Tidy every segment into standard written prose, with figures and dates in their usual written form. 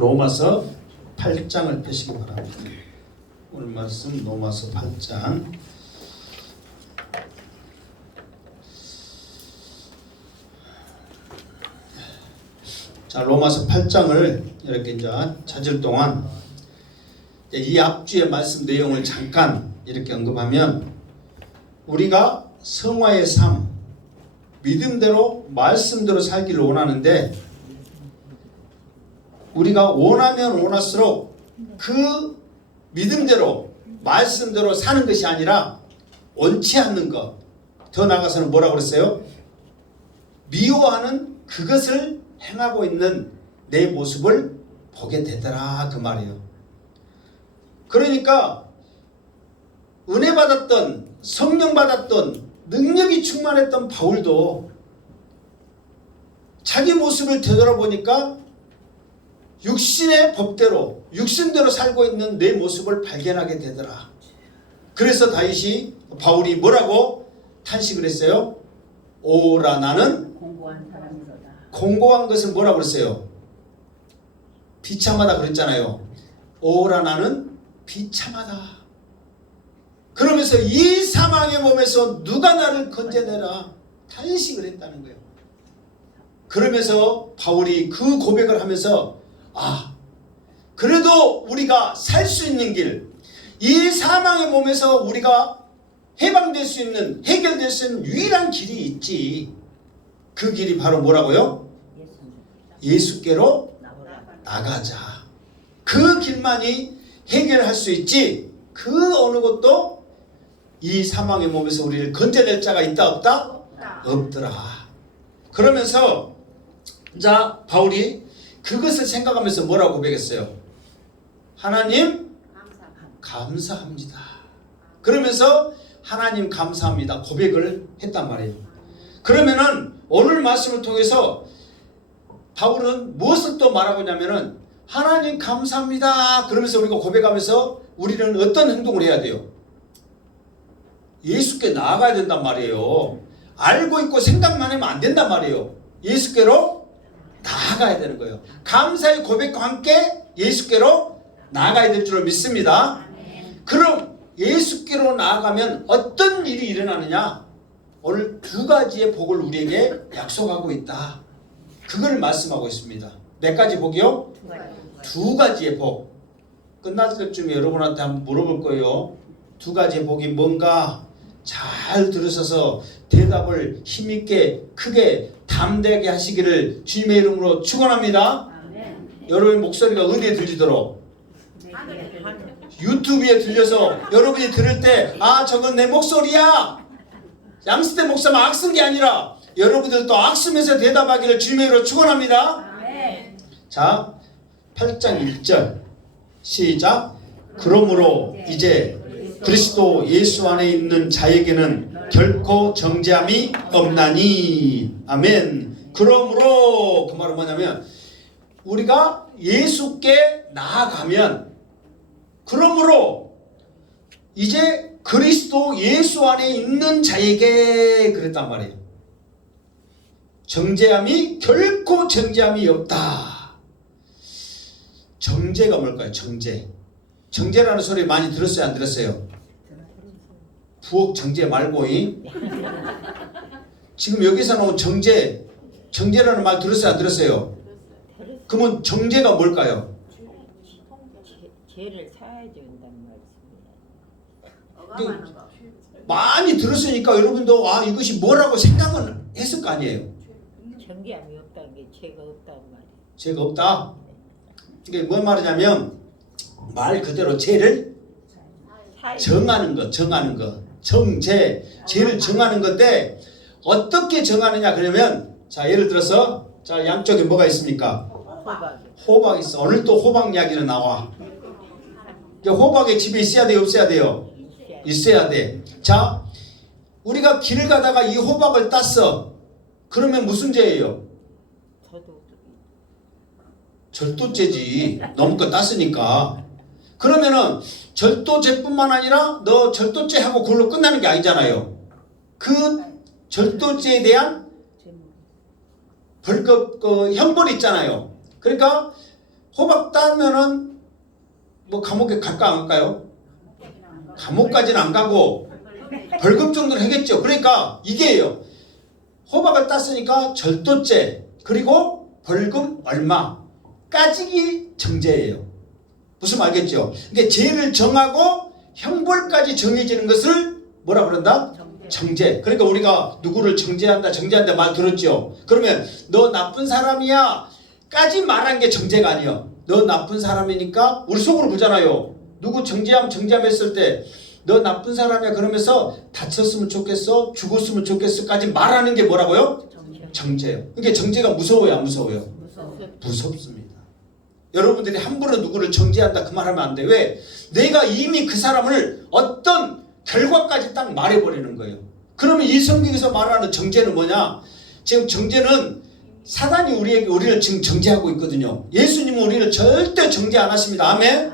로마서 8장을 펴시기 바랍니다. 오늘 말씀 로마서 8장. 자, 로마서 8장을 이렇게 이제 찾을 동안 이 앞주의 말씀 내용을 잠깐 이렇게 언급하면, 우리가 성화의 삶, 믿음대로 말씀대로 살기를 원하는데, 우리가 원하면 원할수록 그 믿음대로 말씀대로 사는 것이 아니라 원치 않는 것, 더 나아가서는 뭐라고 그랬어요? 미워하는 그것을 행하고 있는 내 모습을 보게 되더라, 그 말이에요. 그러니까 은혜 받았던, 성령 받았던, 능력이 충만했던 바울도 자기 모습을 되돌아보니까 육신의 법대로, 육신대로 살고 있는 내 모습을 발견하게 되더라. 그래서 다윗이, 바울이 뭐라고 탄식을 했어요? 오라 나는 공고한 사람이로다. 공고한 것은 뭐라고 그랬어요? 비참하다 그랬잖아요. 오라 나는 비참하다. 그러면서 이 사망의 몸에서 누가 나를 건져내라 탄식을 했다는 거예요. 그러면서 바울이 그 고백을 하면서, 그래도 우리가 살 수 있는 길, 이 사망의 몸에서 우리가 해방될 수 있는, 해결될 수 있는 유일한 길이 있지. 그 길이 바로 뭐라고요? 예수께로 나가자. 그 길만이 해결할 수 있지, 그 어느 것도 이 사망의 몸에서 우리를 건져낼 자가 있다 없다? 없더라. 그러면서 자, 바울이 그것을 생각하면서 뭐라고 고백했어요? 하나님 감사합니다. 그러면서 하나님 감사합니다 고백을 했단 말이에요. 그러면은 오늘 말씀을 통해서 바울은 무엇을 또 말하고 있냐면은, 하나님 감사합니다 그러면서 우리가 고백하면서 우리는 어떤 행동을 해야 돼요? 예수께 나아가야 된단 말이에요. 알고 있고 생각만 하면 안 된단 말이에요. 예수께로 나아가야 되는 거예요. 감사의 고백과 함께 예수께로 나아가야 될 줄을 믿습니다. 그럼 예수께로 나아가면 어떤 일이 일어나느냐? 오늘 두 가지의 복을 우리에게 약속하고 있다. 그걸 말씀하고 있습니다. 몇 가지 복이요? 두 가지의 복. 끝날 때쯤에 여러분한테 한번 물어볼 거예요. 두 가지의 복이 뭔가 잘 들으셔서 대답을 힘있게 크게 담대하게 하시기를 주님의 이름으로 축원합니다. 여러분의 목소리가 은혜에 들리도록, 유튜브에 들려서 여러분이 들을 때 저건 내 목소리야, 양스테 목사만 악쓴 게 아니라 여러분들도 악쓰면서 대답하기를 주님의 이름으로 축원합니다. 자, 8장 1절 시작. 그러므로 이제 그리스도 예수 안에 있는 자에게는 결코 정죄함이 없나니. 아멘. 그러므로 그 말은 뭐냐면, 우리가 예수께 나아가면, 그러므로 이제 그리스도 예수 안에 있는 자에게 그랬단 말이에요. 정죄함이, 결코 정죄함이 없다. 정죄가 뭘까요? 정죄. 정죄라는 소리 많이 들었어요, 안 들었어요? 부엌 정죄 말고 지금 여기서 나온 정죄라는 말 들었어요, 안 들었어요? 그러면 정죄가 뭘까요? 죄를 사야 된다는 말씀이에요. 많이 들었으니까 여러분도 이것이 뭐라고 생각은 했을 거 아니에요? 정죄함이 없다는 게 죄가 없다는 말이에요. 죄가 없다? 이게 뭔 말이냐면, 말 그대로 죄를 정하는 것, 정죄, 죄를 정하는 건데, 어떻게 정하느냐 그러면, 자, 예를 들어서, 자, 양쪽에 뭐가 있습니까? 호박 있어. 오늘 또 호박 이야기는 나와. 호박이 집에 있어야 돼요, 없어야 돼요? 있어야 돼. 자, 우리가 길을 가다가 이 호박을 땄어. 그러면 무슨 죄예요? 절도죄지. 너무껏 땄으니까. 그러면은 절도죄뿐만 아니라 너 절도죄하고 그걸로 끝나는 게 아니잖아요. 그 절도죄에 대한 벌금, 형벌이 있잖아요. 그러니까 호박 따면은 뭐 감옥에 갈까 안 갈까요? 감옥까지는 안 가고 벌금 정도는 하겠죠. 그러니까 이게요. 호박을 땄으니까 절도죄 그리고 벌금 얼마 까지기 정죄예요. 무슨 말 알겠죠? 그러니까 죄를 정하고 형벌까지 정해지는 것을 뭐라 그런다? 정죄. 그러니까 우리가 누구를 정죄한다 말 들었죠? 그러면 너 나쁜 사람이야 까지 말한 게 정죄가 아니야. 너 나쁜 사람이니까 우리 속으로 보잖아요. 누구 정죄함 했을 때 너 나쁜 사람이야 그러면서 다쳤으면 좋겠어 죽었으면 좋겠어까지 말하는 게 뭐라고요? 정죄예요. 그러니까 정죄가 무서워요 안 무서워요? 무섭습니다. 여러분들이 함부로 누구를 정죄한다 그 말하면 안 돼. 왜? 내가 이미 그 사람을 어떤 결과까지 딱 말해버리는 거예요. 그러면 이 성경에서 말하는 정죄는 뭐냐? 지금 정죄는 사단이 우리를 지금 정죄하고 있거든요. 예수님은 우리를 절대 정죄 안 하십니다. 아멘?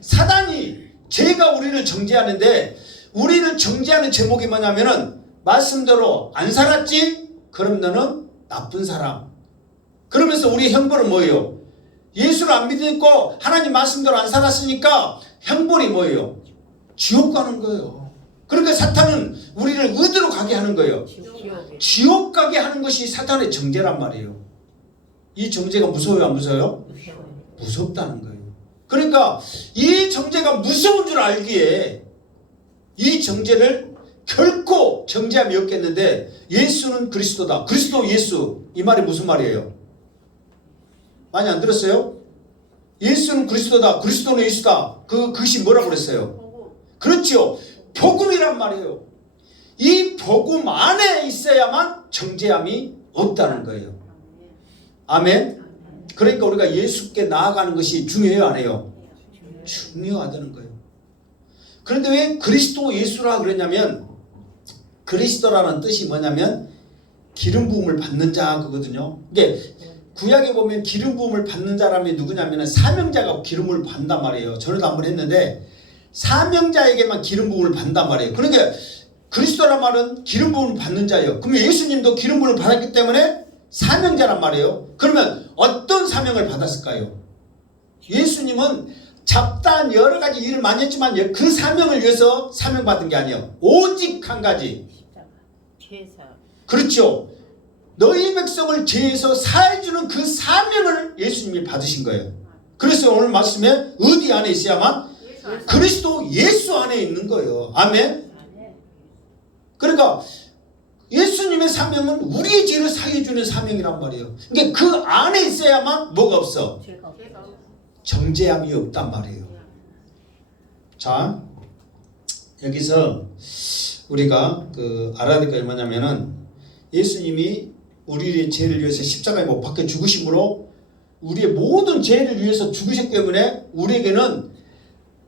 사단이 죄가 우리를 정죄하는데 우리를 정죄하는 제목이 뭐냐면은 말씀대로 안 살았지? 그럼 너는 나쁜 사람. 그러면서 우리의 형벌은 뭐예요? 예수를 안 믿고 하나님 말씀대로 안 살았으니까 형벌이 뭐예요? 지옥 가는 거예요. 그러니까 사탄은 우리를 어디로 가게 하는 거예요? 지옥 가게 하는 것이 사탄의 정죄란 말이에요. 이 정죄가 무서워요 안 무서워요? 무섭다는 거예요. 그러니까 이 정죄가 무서운 줄 알기에 이 정죄를 결코 정죄함이 없겠는데 예수는 그리스도다. 그리스도 예수 이 말이 무슨 말이에요? 많이 안 들었어요? 예수는 그리스도다. 그리스도는 예수다. 그것이 뭐라고 그랬어요? 그렇죠. 복음이란 말이에요. 이 복음 안에 있어야만 정죄함이 없다는 거예요. 아멘. 그러니까 우리가 예수께 나아가는 것이 중요해요 안 해요? 중요하다는 거예요. 그런데 왜 그리스도 예수라 그랬냐면 그리스도라는 뜻이 뭐냐면 기름 부음을 받는 자 그거든요. 이게 구약에 보면 기름 부음을 받는 사람이 누구냐면 사명자가 기름을 받는단 말이에요. 전에도 한번 했는데 사명자에게만 기름 부음을 받는단 말이에요. 그러니까 그리스도란 말은 기름 부음을 받는 자예요. 그러면 예수님도 기름 부음을 받았기 때문에 사명자란 말이에요. 그러면 어떤 사명을 받았을까요? 예수님은 잡다한 여러 가지 일을 많이 했지만 그 사명을 위해서 사명받은 게 아니에요. 오직 한 가지. 그렇죠. 너희 백성을 죄에서 사해주는 그 사명을 예수님이 받으신 거예요. 그래서 오늘 말씀에 어디 안에 있어야만? 그리스도 예수 안에 있는 거예요. 아멘. 그러니까 예수님의 사명은 우리의 죄를 사해주는 사명이란 말이에요. 그러니까 그 안에 있어야만 뭐가 없어? 정죄함이 없단 말이에요. 자, 여기서 우리가 알아야 될 게 뭐냐면은 예수님이 우리의 죄를 위해서 십자가에 못 박혀 죽으심으로 우리의 모든 죄를 위해서 죽으셨기 때문에 우리에게는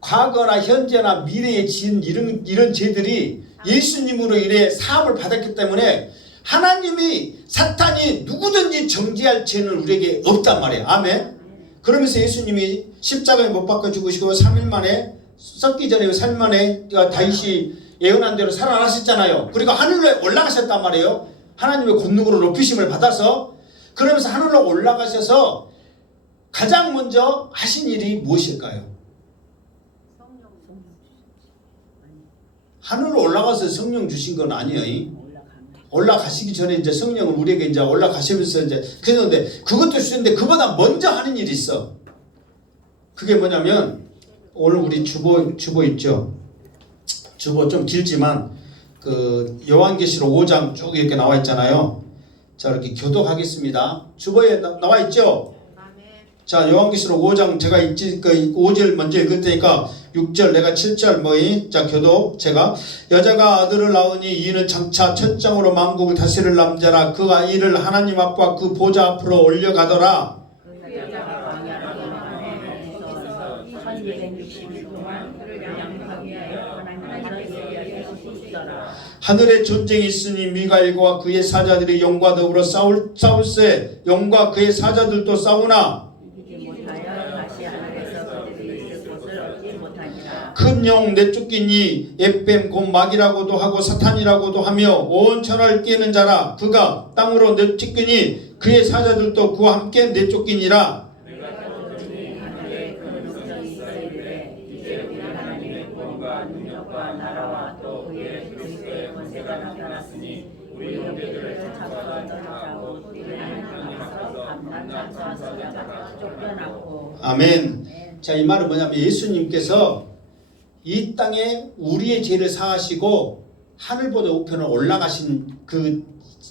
과거나 현재나 미래에 지은 이런 죄들이 예수님으로 인해 사함을 받았기 때문에 하나님이 사탄이 누구든지 정죄할 죄는 우리에게 없단 말이에요. 아멘. 그러면서 예수님이 십자가에 못 박혀 죽으시고 3일 만에 썩기 전에 3일 만에 다윗이 예언한 대로 살아나셨잖아요. 그리고 하늘로 올라가셨단 말이에요. 하나님의 권능으로 높이심을 받아서 그러면서 하늘로 올라가셔서 가장 먼저 하신 일이 무엇일까요? 하늘로 올라가서 성령 주신 건 아니에요. 올라가시기 전에 이제 성령은 우리에게 이제 올라가시면서 이제 그랬는데 그것도 주셨는데 그보다 먼저 하는 일이 있어. 그게 뭐냐면 오늘 우리 주보 있죠. 주보 좀 길지만 요한계시록 5장 쭉 이렇게 나와 있잖아요. 자, 이렇게 교독하겠습니다. 주보에 나와 있죠. 자, 요한계시록 5장 제가 5절 먼저 읽을 테니까 6절 내가 7절 자, 교독 제가 여자가 아들을 낳으니 이는 장차 첫장으로 만국을 다스릴 남자라 그 아이를 하나님 앞과 그 보좌 앞으로 올려가더라. 하늘에 전쟁이 있으니 미가엘과 그의 사자들이 영과 더불어 싸울세 영과 그의 사자들도 싸우나 큰 영 내쫓기니 에뱀 곧 마귀라고도 하고 사탄이라고도 하며 온 천하를 깨는 자라 그가 땅으로 내쫓기니 그의 사자들도 그와 함께 내쫓기니라. 쫓겨나고. 아멘. 자, 이 말은 뭐냐면 예수님께서 이 땅에 우리의 죄를 사하시고 하늘보다 우편을 올라가신 그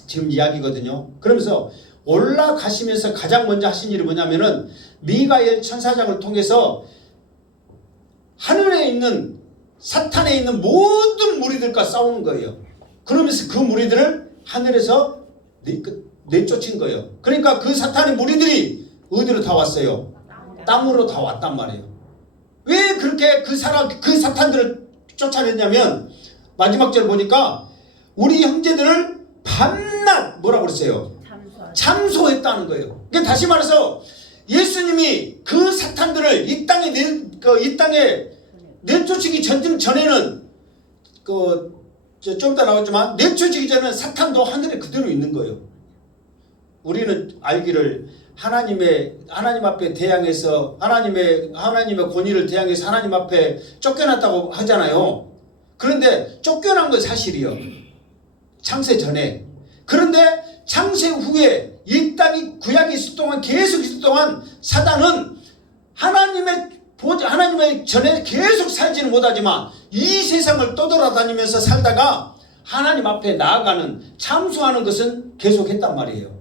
지금 이야기거든요. 그러면서 올라가시면서 가장 먼저 하신 일이 뭐냐면은 미가엘 천사장을 통해서 하늘에 있는 사탄에 있는 모든 무리들과 싸우는 거예요. 그러면서 그 무리들을 하늘에서 내쫓은 거예요. 그러니까 그 사탄의 무리들이 어디로 다 왔어요? 땅으로 다 왔단 말이에요. 왜 그렇게 그 사탄들을 쫓아냈냐면 마지막 절 보니까 우리 형제들을 밤낮 뭐라고 그랬어요? 참소했다는 거예요. 그러니까 다시 말해서 예수님이 그 사탄들을 이 땅에 내쫓기 전에는 좀 이따 나오지만 내쫓기 전에는 사탄도 하늘에 그대로 있는 거예요. 우리는 알기를 하나님 앞에 대항해서 하나님의 권위를 대항해서 하나님 앞에 쫓겨났다고 하잖아요. 그런데 쫓겨난 건 사실이요. 창세 전에. 그런데 창세 후에 이 땅이 구약이 있을 동안 계속 있을 동안 사단은 하나님의 전에 계속 살지는 못하지만 이 세상을 떠돌아다니면서 살다가 하나님 앞에 나아가는 참소하는 것은 계속했단 말이에요.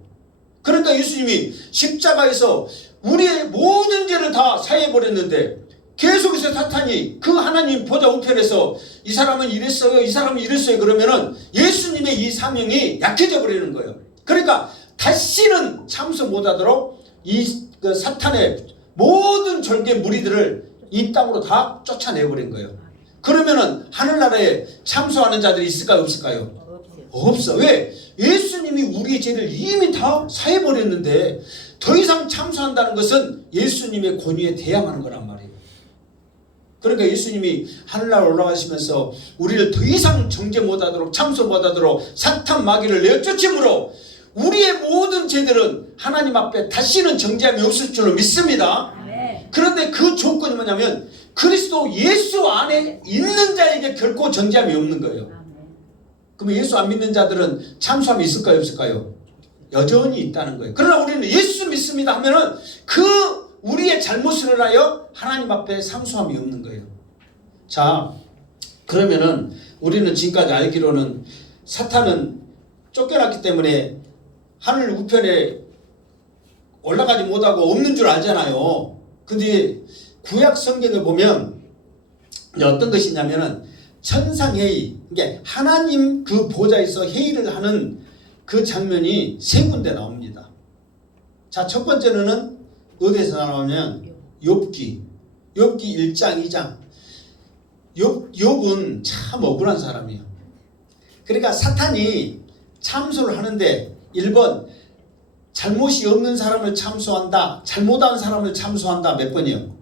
그러니까 예수님이 십자가에서 우리의 모든 죄를 다 사해버렸는데 계속해서 사탄이 그 하나님 보좌 우편에서 이 사람은 이랬어요, 이 사람은 이랬어요 그러면은 예수님의 이 사명이 약해져 버리는 거예요. 그러니까 다시는 참소 못하도록 그 사탄의 모든 절개 무리들을 이 땅으로 다 쫓아내버린 거예요. 그러면은 하늘나라에 참소하는 자들이 있을까요, 없을까요? 없어. 왜? 예수님이 우리의 죄를 이미 다 사해버렸는데 더 이상 참소한다는 것은 예수님의 권위에 대항하는 거란 말이에요. 그러니까 예수님이 하늘나라 올라가시면서 우리를 더 이상 정죄 못하도록 참소 못하도록 사탄 마귀를 내쫓음으로 우리의 모든 죄들은 하나님 앞에 다시는 정죄함이 없을 줄로 믿습니다. 그런데 그 조건이 뭐냐면 그리스도 예수 안에 있는 자에게 결코 정죄함이 없는 거예요. 그러면 예수 안 믿는 자들은 참소함이 있을까요, 없을까요? 여전히 있다는 거예요. 그러나 우리는 예수 믿습니다 하면은 그 우리의 잘못을 하여 하나님 앞에 상소함이 없는 거예요. 자, 그러면은 우리는 지금까지 알기로는 사탄은 쫓겨났기 때문에 하늘 우편에 올라가지 못하고 없는 줄 알잖아요. 근데 구약 성경을 보면 어떤 것이 있냐면은 천상회의, 이게 하나님 그 보좌에서 회의를 하는 그 장면이 세 군데 나옵니다. 자, 첫 번째는 어디에서 나오냐면 욥기 1장 2장. 욥은 참 억울한 사람이에요. 그러니까 사탄이 참소를 하는데 1번 잘못이 없는 사람을 참소한다, 잘못한 사람을 참소한다. 몇 번이요?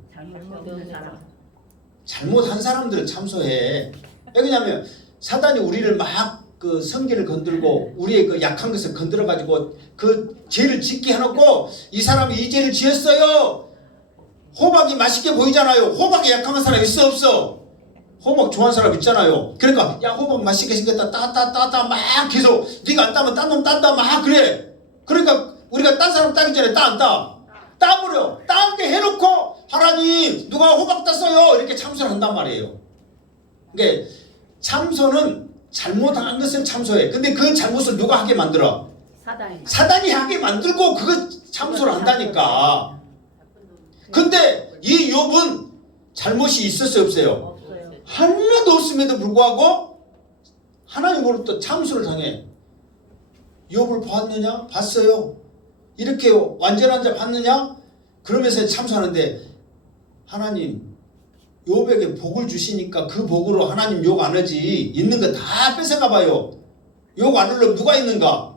잘못한 사람들을 참소해. 왜 그러냐면 사단이 우리를 막 그 성기를 건들고 우리의 그 약한 것을 건드려 가지고 그 죄를 짓게 해놓고 이 사람이 이 죄를 지었어요. 호박이 맛있게 보이잖아요. 호박이 약한 사람 있어, 없어? 호박 좋아하는 사람 있잖아요. 그러니까 야, 호박 맛있게 생겼다 따 막 계속 네가 안 따면 딴 놈 딴다 막 그래. 그러니까 우리가 딴 사람 따기 전에 따 안 따? 따버려. 따게 해놓고 하나님 누가 호박 땄어요 이렇게 참소를 한단 말이에요. 그러니까 참소는 잘못한 것을 참소해. 근데 그 잘못을 누가 하게 만들어? 사단이 하게 만들고 그거 참소를 한다니까. 근데 이 욥은 잘못이 있었어요, 없어요? 하나도 없음에도 불구하고 하나님으로부터 참소를 당해. 욥을 봤느냐? 봤어요. 이렇게 완전한 자 봤느냐? 그러면서 참소하는데 하나님 욥에게 복을 주시니까 그 복으로 하나님 욕 안 하지. 있는 거 다 뺏어가 봐요. 욕 안 하려면 누가 있는가?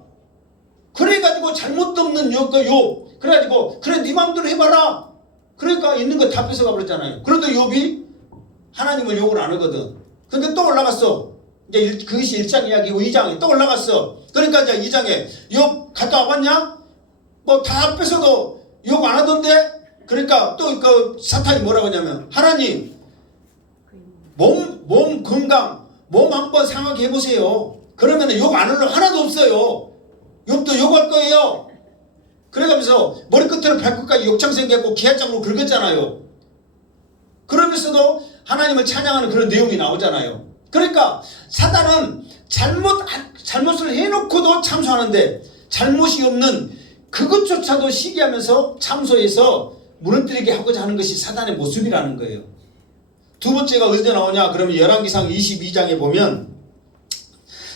그래가지고 잘못도 없는 욥. 그래가지고 그래 네 마음대로 해봐라. 그러니까 있는 거 다 뺏어가 버렸잖아요. 그런데 욥이 하나님을 욕을 안 하거든. 근데 또 올라갔어. 이제 그것이 1장 이야기고 2장에 또 올라갔어. 그러니까 이제 2장에 욥 갔다 와봤냐? 뭐 다 뺏어도 욕 안 하던데? 그러니까 또 그 사탄이 뭐라고 하냐면 하나님 몸 건강 몸 한번 생각해 해보세요. 그러면 욕 안 하려고 하나도 없어요. 욥도 욕할 거예요. 그래가면서 머리끝으로 발끝까지 욕창 생겼고 기하장으로 긁었잖아요. 그러면서도 하나님을 찬양하는 그런 내용이 나오잖아요. 그러니까 사단은 잘못을 해놓고도 참소하는데 잘못이 없는 그것조차도 시기하면서 참소해서 무너뜨리게 하고자 하는 것이 사단의 모습이라는 거예요. 두 번째가 어디서 나오냐 그러면 열왕기상 22장에 보면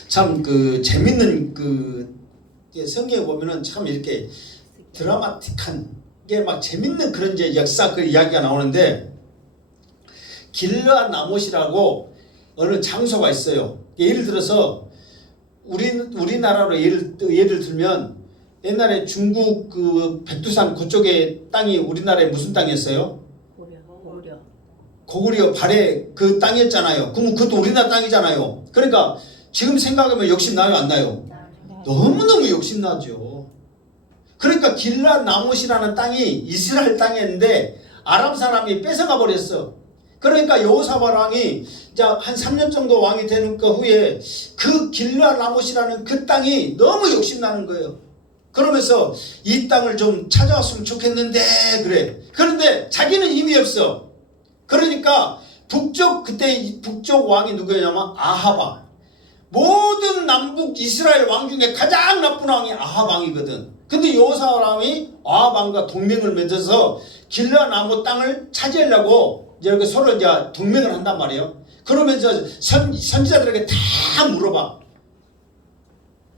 참 그 재밌는 그 성경에 보면은 참 이렇게 드라마틱한 게 막 재밌는 그런 이제 역사 그 이야기가 나오는데 길르앗 나못이라고 어느 장소가 있어요. 예를 들어서 우리나라로 예를 들면 옛날에 중국 그 백두산 그쪽에 땅이 우리나라의 무슨 땅이었어요? 고구려 발해 그 땅이었잖아요. 그럼 그것도 우리나라 땅이잖아요. 그러니까 지금 생각하면 욕심나요 안 나요? 너무너무 욕심나죠. 그러니까 길르앗 나못이라는 땅이 이스라엘 땅이었는데 아람 사람이 뺏어가 버렸어. 그러니까 여호사밧 왕이 이제 한 3년 정도 왕이 되는 그 후에 그 길르앗 나못이라는 그 땅이 너무 욕심나는 거예요. 그러면서 이 땅을 좀 찾아왔으면 좋겠는데 그래. 그런데 자기는 힘이 없어. 그러니까 그때 북쪽 왕이 누구였냐면 아하바. 모든 남북 이스라엘 왕 중에 가장 나쁜 왕이 아합 왕이거든. 근데 여호사밧 왕이 아합 왕과 동맹을 맺어서 길르앗 나못 땅을 차지하려고 이렇게 서로 이제 동맹을 한단 말이에요. 그러면서 선지자들에게 다 물어봐.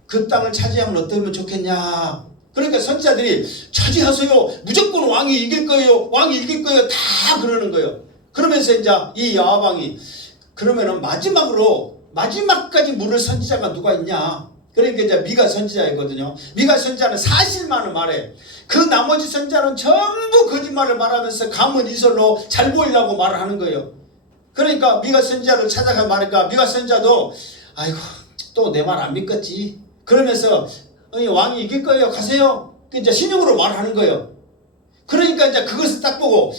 그 땅을 차지하면 어떠면 좋겠냐. 그러니까 선지자들이 차지하세요. 무조건 왕이 이길 거예요. 왕이 이길 거예요. 다 그러는 거예요. 그러면서 이제 이 아합 왕이 그러면은 마지막까지 물을 선지자가 누가 있냐. 그러니까 이제 미가 선지자이거든요. 미가 선지자는 사실만을 말해. 그 나머지 선지자는 전부 거짓말을 말하면서 가문 이설로 잘 보이려고 말을 하는 거예요. 그러니까 미가 선지자를 찾아가 말하니까 미가 선지자도 아이고 또 내 말 안 믿겠지. 그러면서 왕이 이길 거예요. 가세요. 이제 신용으로 말하는 거예요. 그러니까 이제 그것을 딱 보고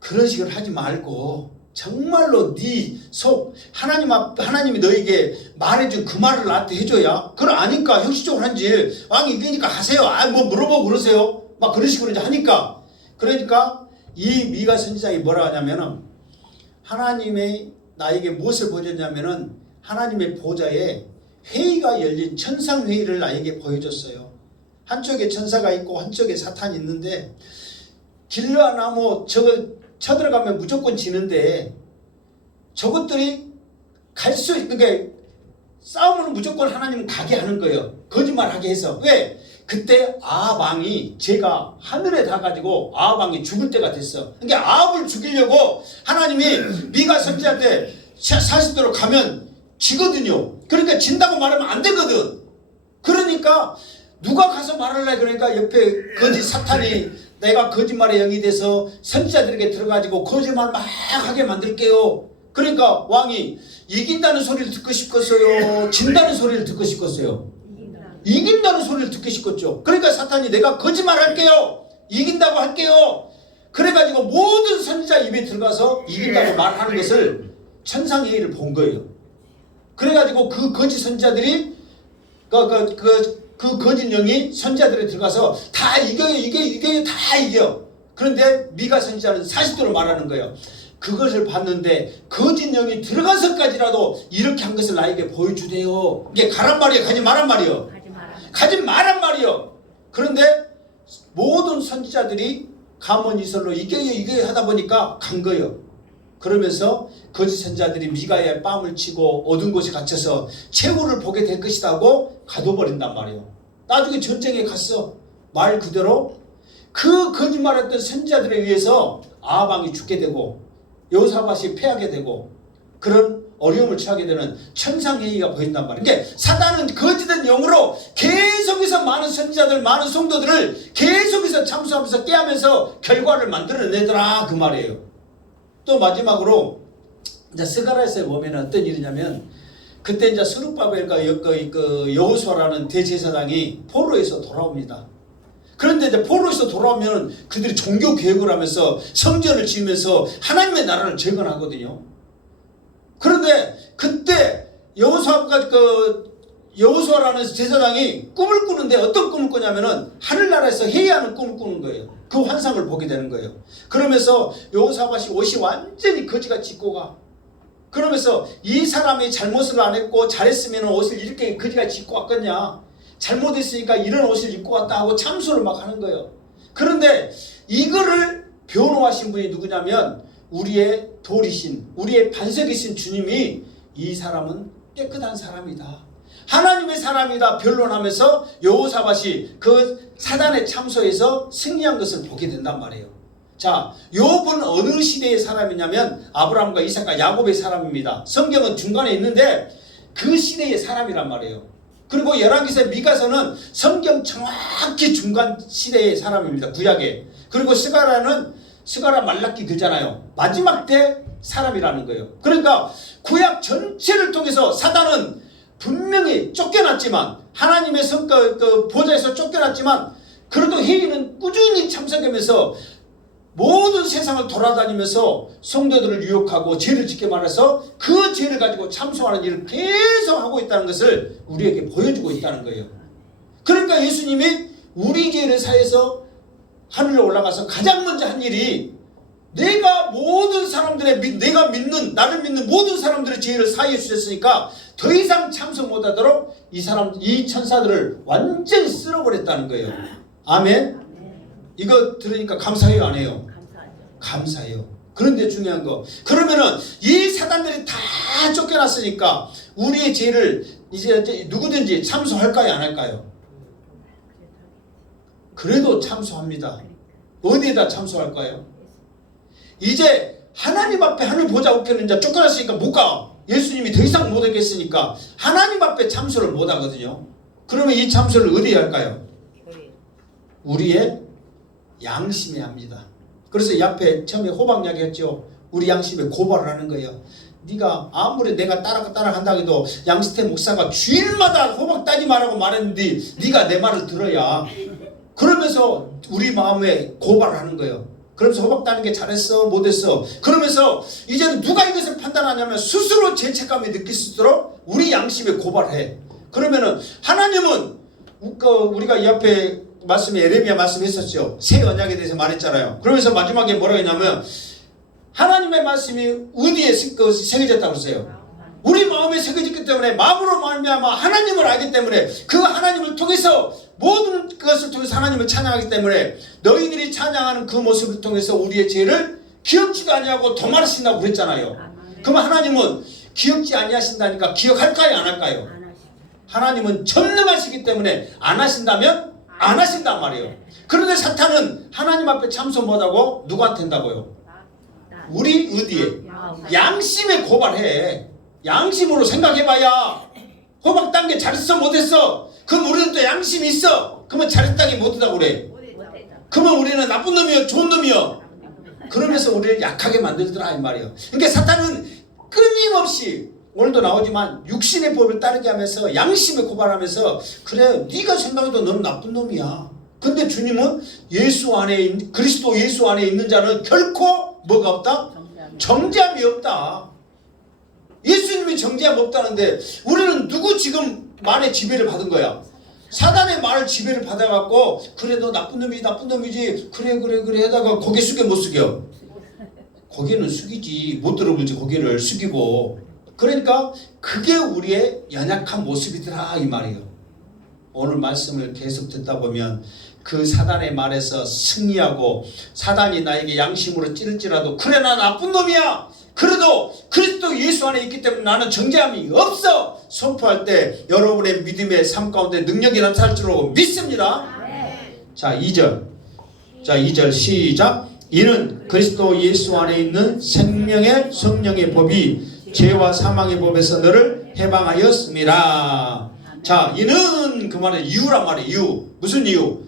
그런 식으로 하지 말고 정말로 네 속 하나님이 너에게 말해준 그 말을 나한테 해줘야 그걸 아니까 형식적으로 한지 왕이 이기니까 하세요. 뭐 물어보고 그러세요. 막 그런 식으로 이제 하니까 그러니까 이 미가 선지자가 뭐라 하냐면은 하나님의 나에게 무엇을 보여줬냐면은 하나님의 보좌에 회의가 열린 천상회의를 나에게 보여줬어요. 한쪽에 천사가 있고 한쪽에 사탄이 있는데 길르앗 나무 저거 쳐들어가면 무조건 지는데 저것들이 그러니까 싸움은 무조건 하나님은 가게 하는 거예요. 거짓말하게 해서. 왜? 그때 아합 왕이 제가 하늘에 닿아가지고 아합 왕이 죽을 때가 됐어. 그러니까 아합을 죽이려고 하나님이 미가 선지자한테 40도로 가면 지거든요. 그러니까 진다고 말하면 안 되거든. 그러니까 누가 가서 말할래? 그러니까 옆에 거짓 사탄이 내가 거짓말의 영이 돼서 선지자들에게 들어가지고 거짓말 막 하게 만들게요. 그러니까 왕이 이긴다는 소리를 듣고 싶겠어요? 진다는 소리를 듣고 싶겠어요? 이긴다는 소리를 듣고 싶겠죠. 그러니까 사탄이 내가 거짓말 할게요. 이긴다고 할게요. 그래가지고 모든 선지자 입에 들어가서 이긴다고 말하는 것을 천상회의를 본 거예요. 그래가지고 그 거짓 선지자들이 그 거짓 영이 선지자들에 들어가서 다 이겨요 다 이겨. 그런데 미가 선지자는 40도로 말하는 거예요. 그것을 봤는데 거짓 영이 들어가서까지라도 이렇게 한 것을 나에게 보여주대요. 이게 가란 말이에요? 가지 말란 말이에요? 가지 말란 말이에요. 그런데 모든 선지자들이 가문이설로 이겨요 하다 보니까 간 거예요. 그러면서 거짓 선지자들이 미가에 뺨을 치고 어두운 곳에 갇혀서 최후를 보게 될 것이라고 가둬버린단 말이에요. 나중에 전쟁에 갔어. 말 그대로 그 거짓말했던 선지자들에 의해서 아합 왕이 죽게 되고 여호사밧이 패하게 되고 그런 어려움을 처하게 되는 천상회의가 보인단 말이에요. 그러니까 사단은 거짓된 영으로 계속해서 많은 선지자들, 많은 성도들을 계속해서 참수하면서 깨하면서 결과를 만들어내더라 그 말이에요. 또 마지막으로 이제 스가랴서에 보면 어떤 일이냐면 그때 이제 스룹바벨과 그 여호수아라는 대제사장이 포로에서 돌아옵니다. 그런데 이제 포로에서 돌아오면 그들이 종교 개혁을 하면서 성전을 지으면서 하나님의 나라를 재건하거든요. 그런데 그때 여호수아가 그 여호수아라는 제사장이 꿈을 꾸는데 어떤 꿈을 꾸냐면은 하늘나라에서 회의하는 꿈을 꾸는 거예요. 그 환상을 보게 되는 거예요. 그러면서 여호사밧이 옷이 완전히 거지같이 입고 가. 그러면서 이 사람이 잘못을 안 했고 잘했으면 옷을 이렇게 거지같이 입고 왔겠냐, 잘못했으니까 이런 옷을 입고 왔다 하고 참소를 막 하는 거예요. 그런데 이거를 변호하신 분이 누구냐면 우리의 도리신, 우리의 반석이신 주님이 이 사람은 깨끗한 사람이다, 하나님의 사람이다 변론하면서 여호사밧이 그 사단의 참소에서 승리한 것을 보게 된단 말이에요. 자, 욥은 어느 시대의 사람이냐면 아브라함과 이삭과 야곱의 사람입니다. 성경은 중간에 있는데 그 시대의 사람이란 말이에요. 그리고 열왕기서 미가서는 성경 정확히 중간 시대의 사람입니다. 구약에. 그리고 스가랴 말라기 그잖아요. 마지막 때 사람이라는 거예요. 그러니까 구약 전체를 통해서 사단은 분명히 쫓겨났지만, 하나님의 그 보좌에서 쫓겨났지만 그래도 회의는 꾸준히 참석하면서 모든 세상을 돌아다니면서 성도들을 유혹하고 죄를 짓게 말해서 그 죄를 가지고 참소하는 일을 계속 하고 있다는 것을 우리에게 보여주고 있다는 거예요. 그러니까 예수님이 우리 죄를 사해서 하늘로 올라가서 가장 먼저 한 일이 내가 모든 사람들의 내가 믿는, 나를 믿는 모든 사람들의 죄를 사해 주셨으니까 더 이상 참소 못하도록 이 천사들을 완전히 쓸어버렸다는 거예요. 아멘. 이거 들으니까 감사해요, 안 해요? 감사해요. 그런데 중요한 거, 그러면은 이 사단들이 다 쫓겨났으니까 우리의 죄를 이제 누구든지 참소할까요, 안 할까요? 그래도 참소합니다. 어디에다 참소할까요? 이제 하나님 앞에 하늘 보좌 없겠는 자 쫓겨났으니까 못 가. 예수님이 더 이상 못 하겠으니까 하나님 앞에 참소를 못 하거든요. 그러면 이 참소를 어디에 할까요? 우리의 양심에 합니다. 그래서 이 앞에 처음에 호박 이야기했죠. 우리 양심에 고발을 하는 거예요. 네가 아무리 내가 따라간다 해도 양스태 목사가 주일마다 호박 따지 말라고 말했는데 네가 내 말을 들어야, 그러면서 우리 마음에 고발을 하는 거예요. 그러면서 호박 따는 게 잘했어 못했어, 그러면서 이제는 누가 이것을 판단하냐면 스스로 죄책감이 느낄 수 있도록 우리 양심에 고발해. 그러면은 하나님은 우리가 이 앞에 말씀에 예레미야 말씀했었죠. 새 언약에 대해서 말했잖아요. 그러면서 마지막에 뭐라고 했냐면 하나님의 말씀이 어디에 새겨졌다고 했어요? 우리 마음에 새겨졌기 때문에 마음으로 말미암아 하나님을 알기 때문에 그 하나님을 통해서 모든 것을 통해서 하나님을 찬양하기 때문에 너희들이 찬양하는 그 모습을 통해서 우리의 죄를 기억지도 아니하고 도말하신다고 그랬잖아요. 그럼 하나님은 기억지 아니하신다니까 기억할까요, 안 할까요? 하나님은 전능하시기 때문에 안 하신다면 안 하신단 말이에요. 그런데 사탄은 하나님 앞에 참소 못하고 누구한테 한다고요? 우리 어디에? 양심에 고발해. 양심으로 생각해봐야 호박 딴 게 잘했어 못했어? 그럼 우리는 또 양심이 있어. 그러면 잘했다기 못했다고 그래. 그러면 우리는 나쁜 놈이요 좋은 놈이요? 그러면서 우리를 약하게 만들더라 이 말이에요. 그러니까 사탄은 끊임없이 오늘도 나오지만 육신의 법을 따르게 하면서 양심에 고발하면서 그래 네가 생각해도 너는 나쁜 놈이야. 근데 주님은 그리스도 예수 안에 있는 자는 결코 뭐가 없다? 정죄함이 없다. 예수님이 정죄함이 없다는데 우리는 누구 지금 말에 지배를 받은 거야? 사단의 말을 지배를 받아갖고 그래 너 나쁜 놈이지 그래 하다가 고개 숙여 못 숙여? 고개는 숙이지, 못 들어보지 고개를 숙이고. 그러니까 그게 우리의 연약한 모습이더라 이 말이에요. 오늘 말씀을 계속 듣다 보면 그 사단의 말에서 승리하고 사단이 나에게 양심으로 찌를지라도 그래 나 나쁜 놈이야, 그래도 그리스도 예수 안에 있기 때문에 나는 정죄함이 없어 선포할 때 여러분의 믿음의 삶 가운데 능력이 나타날 줄 믿습니다. 자 2절 시작. 이는 그리스도 예수 안에 있는 생명의 성령의 법이 죄와 사망의 법에서 너를 해방하였습니다. 자, 이는 그 말은 이유란 말이에요. 이유. 무슨 이유?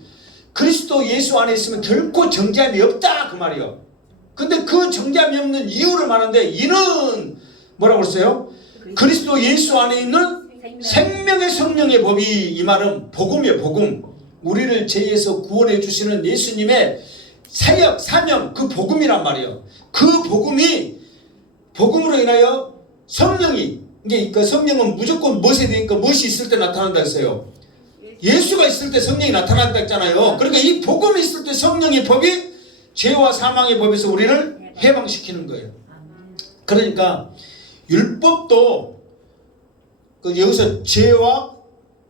그리스도 예수 안에 있으면 결코 정죄함이 없다 그 말이에요. 근데 그 정죄함이 없는 이유를 말하는데 이는 뭐라고 했어요? 그리스도 예수 안에 있는 생명의 성령의 법이, 이 말은 복음이에요. 복음. 우리를 죄에서 구원해 주시는 예수님의 사역, 사명, 그 복음이란 말이에요. 그 복음으로 인하여 성령이 이게 그 성령은 무조건 무엇에 되니까 무엇이 있을 때 나타난다 했어요. 예수가 있을 때 성령이 나타난다 했잖아요. 그러니까 이 복음이 있을 때 성령의 법이 죄와 사망의 법에서 우리를 해방시키는 거예요. 그러니까 율법도 여기서 죄와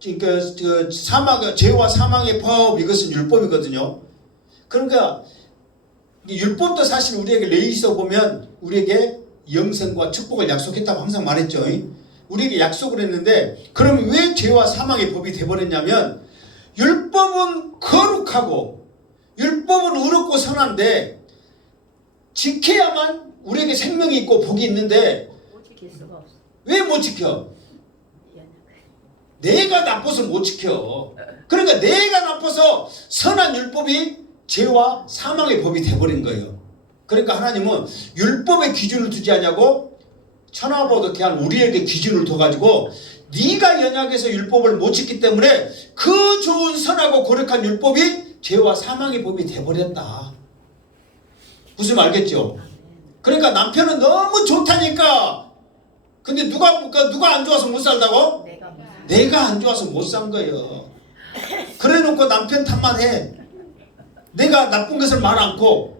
그 죄와 사망의 법, 이것은 율법이거든요. 그러니까 율법도 사실 우리에게 레위기서 보면 우리에게 영생과 축복을 약속했다고 항상 말했죠. 우리에게 약속을 했는데, 그럼 왜 죄와 사망의 법이 돼버렸냐면, 율법은 거룩하고 율법은 의롭고 선한데 지켜야만 우리에게 생명이 있고 복이 있는데 왜 못 지켜? 내가 나빠서 못 지켜. 그러니까 내가 나빠서 선한 율법이 죄와 사망의 법이 돼버린 거예요. 그러니까 하나님은 율법의 기준을 두지 않냐고 천하보다 귀한 우리에게 기준을 둬가지고 네가 연약해서 율법을 못 지키기 때문에 그 좋은 선하고 거룩한 율법이 죄와 사망의 법이 돼버렸다. 무슨 말 알겠죠? 그러니까 남편은 너무 좋다니까. 근데 누가 안 좋아서 못 살다고? 내가 안 좋아서 못 산 거예요. 그래 놓고 남편 탓만 해. 내가 나쁜 것을 말 않고.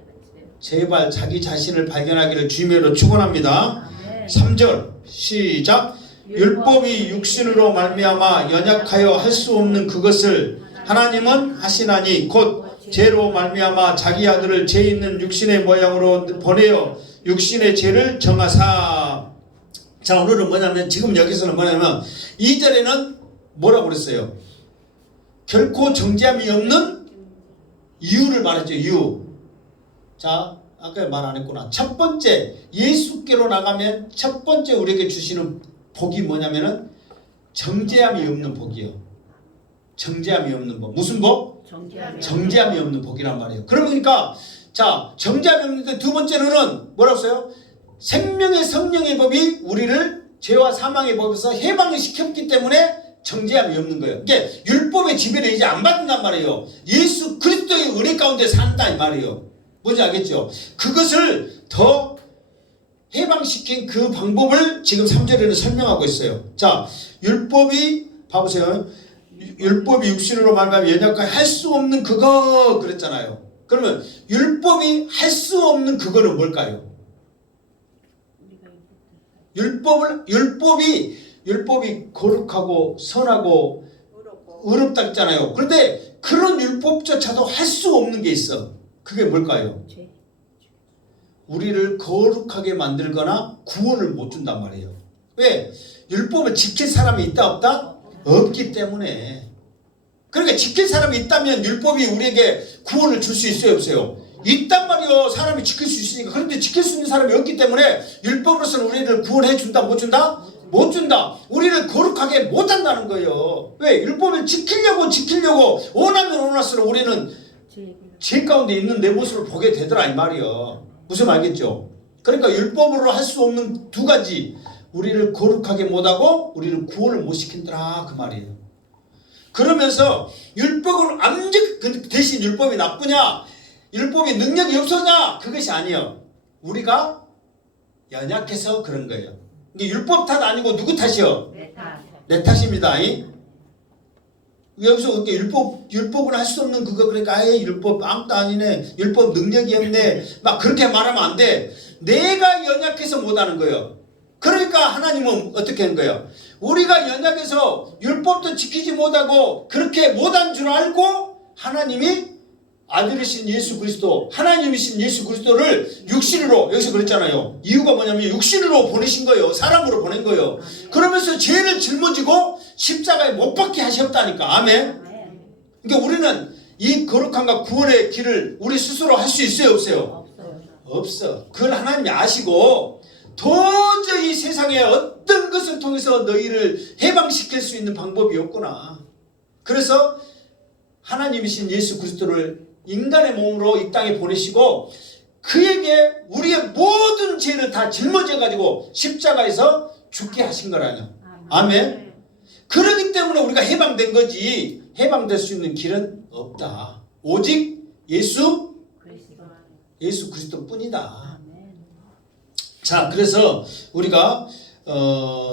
제발 자기 자신을 발견하기를 주님으로 축원합니다. 3절 시작. 율법이 육신으로 말미암아 연약하여 할 수 없는 그것을 하나님은 하시나니 곧 죄로 말미암아 자기 아들을 죄 있는 육신의 모양으로 보내어 육신의 죄를 정하사. 자, 오늘은 뭐냐면, 지금 여기서는 뭐냐면 2절에는 뭐라고 그랬어요? 결코 정죄함이 없는 이유를 말했죠. 이유. 자, 아까 말 안 했구나. 첫 번째, 예수께로 나가면 첫 번째 우리에게 주시는 복이 뭐냐면은 정죄함이 없는 복이요. 정죄함이 없는 복. 무슨 복? 정죄함이 없는 복이란 말이에요. 그러니까 자, 정죄함이 없는데 두 번째로는 뭐라고 써요? 생명의 성령의 법이 우리를 죄와 사망의 법에서 해방을 시켰기 때문에 정죄함이 없는 거예요. 이게 율법의 지배를 이제 안 받는단 말이에요. 예수 그리스도의 은혜 가운데 산다 이 말이에요. 뭔지 알겠죠? 그것을 더 해방시킨 그 방법을 지금 3절에는 설명하고 있어요. 자, 율법이 봐보세요. 율법이 육신으로 말하면 연약하게 할 수 없는 그거 그랬잖아요. 그러면 율법이 할 수 없는 그거는 뭘까요? 율법이 거룩하고 선하고 의롭다 했잖아요. 그런데 그런 율법조차도 할 수 없는 게 있어. 그게 뭘까요? 우리를 거룩하게 만들거나 구원을 못 준단 말이에요. 왜? 율법을 지킬 사람이 있다 없다? 없기 때문에. 그러니까 지킬 사람이 있다면 율법이 우리에게 구원을 줄 수 있어요 없어요? 있단 말이요. 사람이 지킬 수 있으니까. 그런데 지킬 수 있는 사람이 없기 때문에 율법으로서는 우리를 구원해 준다 못 준다? 못 준다. 우리를 거룩하게 못 한다는 거예요. 왜? 율법을 지키려고 원하면 원할수록 우리는 죄 가운데 있는 내 모습을 보게 되더라 이 말이요. 무슨 말 알겠죠? 그러니까 율법으로 할 수 없는 두 가지, 우리를 거룩하게 못하고 우리를 구원을 못 시킨더라 그 말이에요. 그러면서 율법을 대신 율법이 나쁘냐, 율법이 능력이 없었냐, 그것이 아니에요. 우리가 연약해서 그런 거예요. 이게 율법 탓 아니고 누구 탓이요? 내 탓입니다. 여기서 율법을 할 수 없는 그거, 그러니까 아예 율법 아무것도 아니네, 율법 능력이 없네, 막 그렇게 말하면 안 돼. 내가 연약해서 못하는 거예요. 그러니까 하나님은 어떻게 하는 거예요? 우리가 연약해서 율법도 지키지 못하고 그렇게 못한 줄 알고 하나님이 아들이신 예수 그리스도, 하나님이신 예수 그리스도를 육신으로, 여기서 그랬잖아요. 이유가 뭐냐면 육신으로 보내신 거예요. 사람으로 보낸 거예요. 그러면서 죄를 짊어지고 십자가에 못 박게 하셨다니까. 아멘. 그러니까 우리는 이 거룩함과 구원의 길을 우리 스스로 할 수 있어요 없어요? 없어. 그걸 하나님이 아시고 도저히 세상에 어떤 것을 통해서 너희를 해방시킬 수 있는 방법이 없구나. 그래서 하나님이신 예수 그리스도를 인간의 몸으로 이 땅에 보내시고 그에게 우리의 모든 죄를 다 짊어져 가지고 십자가에서 죽게 하신 거라요. 아멘. 그렇기 때문에 우리가 해방된 거지, 해방될 수 있는 길은 없다. 오직 예수 그리스도 뿐이다. 자, 그래서 우리가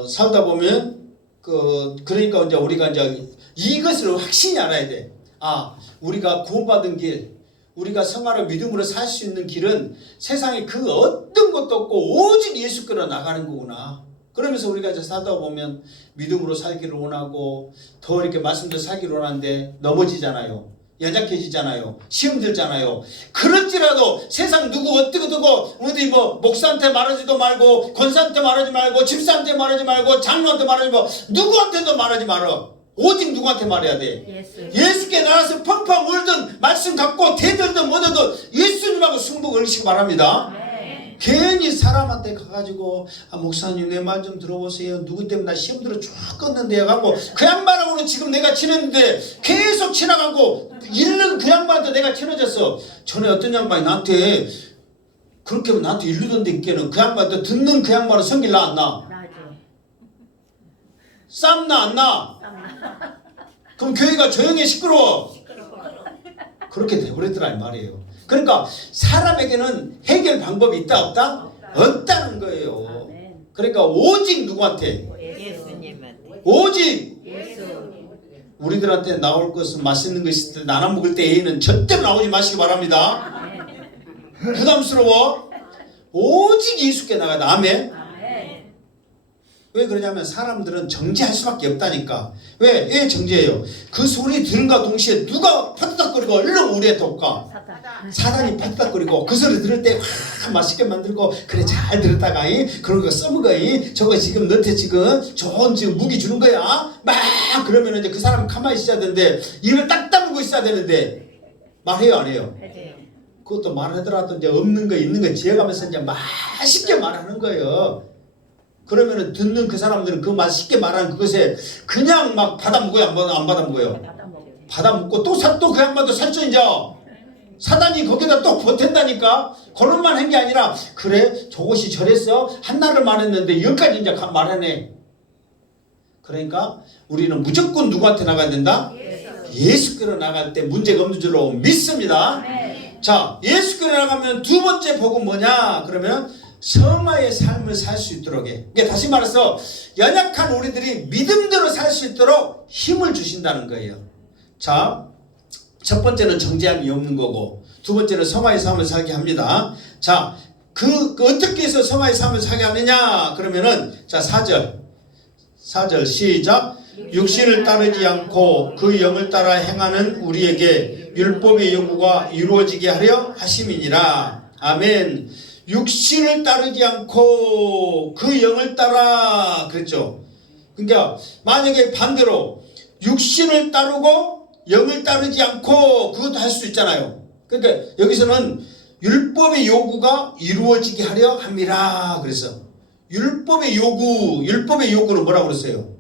살다 보면 그러니까 이제 우리가 이제 이것을 확신히 알아야 돼. 아, 우리가 구원받은 길, 우리가 성화로 믿음으로 살 수 있는 길은 세상에 그 어떤 것도 없고 오직 예수께로 나가는 거구나. 그러면서 우리가 이제 살다 보면 믿음으로 살기를 원하고 더 이렇게 말씀대로 살기를 원하는데 넘어지잖아요. 연약해지잖아요. 시험 들잖아요. 그럴지라도 세상 누구 어떻게 두고 어디 뭐 목사한테 말하지도 말고 권사한테 말하지 말고 집사한테 말하지 말고 장로한테 말하지 말고 누구한테도 말하지 말아. 오직 누구한테 말해야 돼? 예수께 나가서 펑펑 울든 말씀 갖고 대들든 뭐든 예수님하고 승복 걸으시기 바랍니다. 괜히 사람한테 가가지고 목사님 내 말 좀 들어보세요. 누구 때문에 나 시험 들어 쭉 껐는데 해갖고 그 양반하고는 지금 내가 친했는데 계속 친해가고 잃는 그 양반한테 내가 친해졌어. 전에 어떤 양반이 나한테 그렇게 나한테 이르던데 있게는 그 양반한테 듣는 그 양반은 성질 나 안 나? 쌈 나 안 나? 그럼 교회가 조용히 시끄러워. 그렇게 돼버리더라 이 말이에요. 그러니까 사람에게는 해결 방법이 있다 없다? 없다는 거예요. 그러니까 오직 누구한테? 예수님한테. 오직 예수. 우리들한테 나올 것은 맛있는 거 있을 때 나눠 먹을 때 A는 절대로 나오지 마시기 바랍니다. 부담스러워. 오직 예수께 나가야 돼. 아멘. 왜 그러냐면 사람들은 정죄할 수밖에 없다니까. 왜 정죄해요? 그 소리 들은가 동시에 누가 파닥거리고 얼른 우리에 돕까? 사단이 파닥거리고 그 소리 들을 때 맛있게 만들고 그래 잘 들었다가 그런 거 써먹어 저거 지금 너한테 지금 좋은 지금 무기 주는 거야 막 그러면 이제 그 사람은 가만히 있어야 되는데 입을 딱 다물고 있어야 되는데 말해요 안 해요? 그것도 말하더라도 이제 없는 거 있는 거 지어가면서 이제 맛있게 말하는 거예요. 그러면은 듣는 그 사람들은 그 맛있게 말하는 그것에 그냥 막 받아먹어요 안 받아먹어요? 받아먹고 또 그 양반도 살쪄 이제 사단이 거기다 또 보탠다니까. 그런만 한 게 아니라 그래 저것이 저랬어 한나를 말했는데 여기까지 이제 말하네. 그러니까 우리는 무조건 누구한테 나가야 된다? 예수께로 나갈 때 문제가 없는 줄로 믿습니다. 자, 예수께로 나가면 두 번째 복은 뭐냐? 그러면 성화의 삶을 살 수 있도록 해. 그러니까 다시 말해서 연약한 우리들이 믿음대로 살 수 있도록 힘을 주신다는 거예요. 자, 첫 번째는 정죄함이 없는 거고 두 번째는 성화의 삶을 살게 합니다. 자, 그 어떻게 해서 성화의 삶을 살게 하느냐? 그러면은 자 4절 시작. 육신을 따르지 않고 그 영을 따라 행하는 우리에게 율법의 요구가 이루어지게 하려 하심이니라. 아멘. 육신을 따르지 않고 그 영을 따라 그랬죠. 그러니까 만약에 반대로 육신을 따르고 영을 따르지 않고 그것도 할 수 있잖아요. 그러니까 여기서는 율법의 요구가 이루어지게 하려 함이라 그래서 율법의 요구는 뭐라고 그랬어요?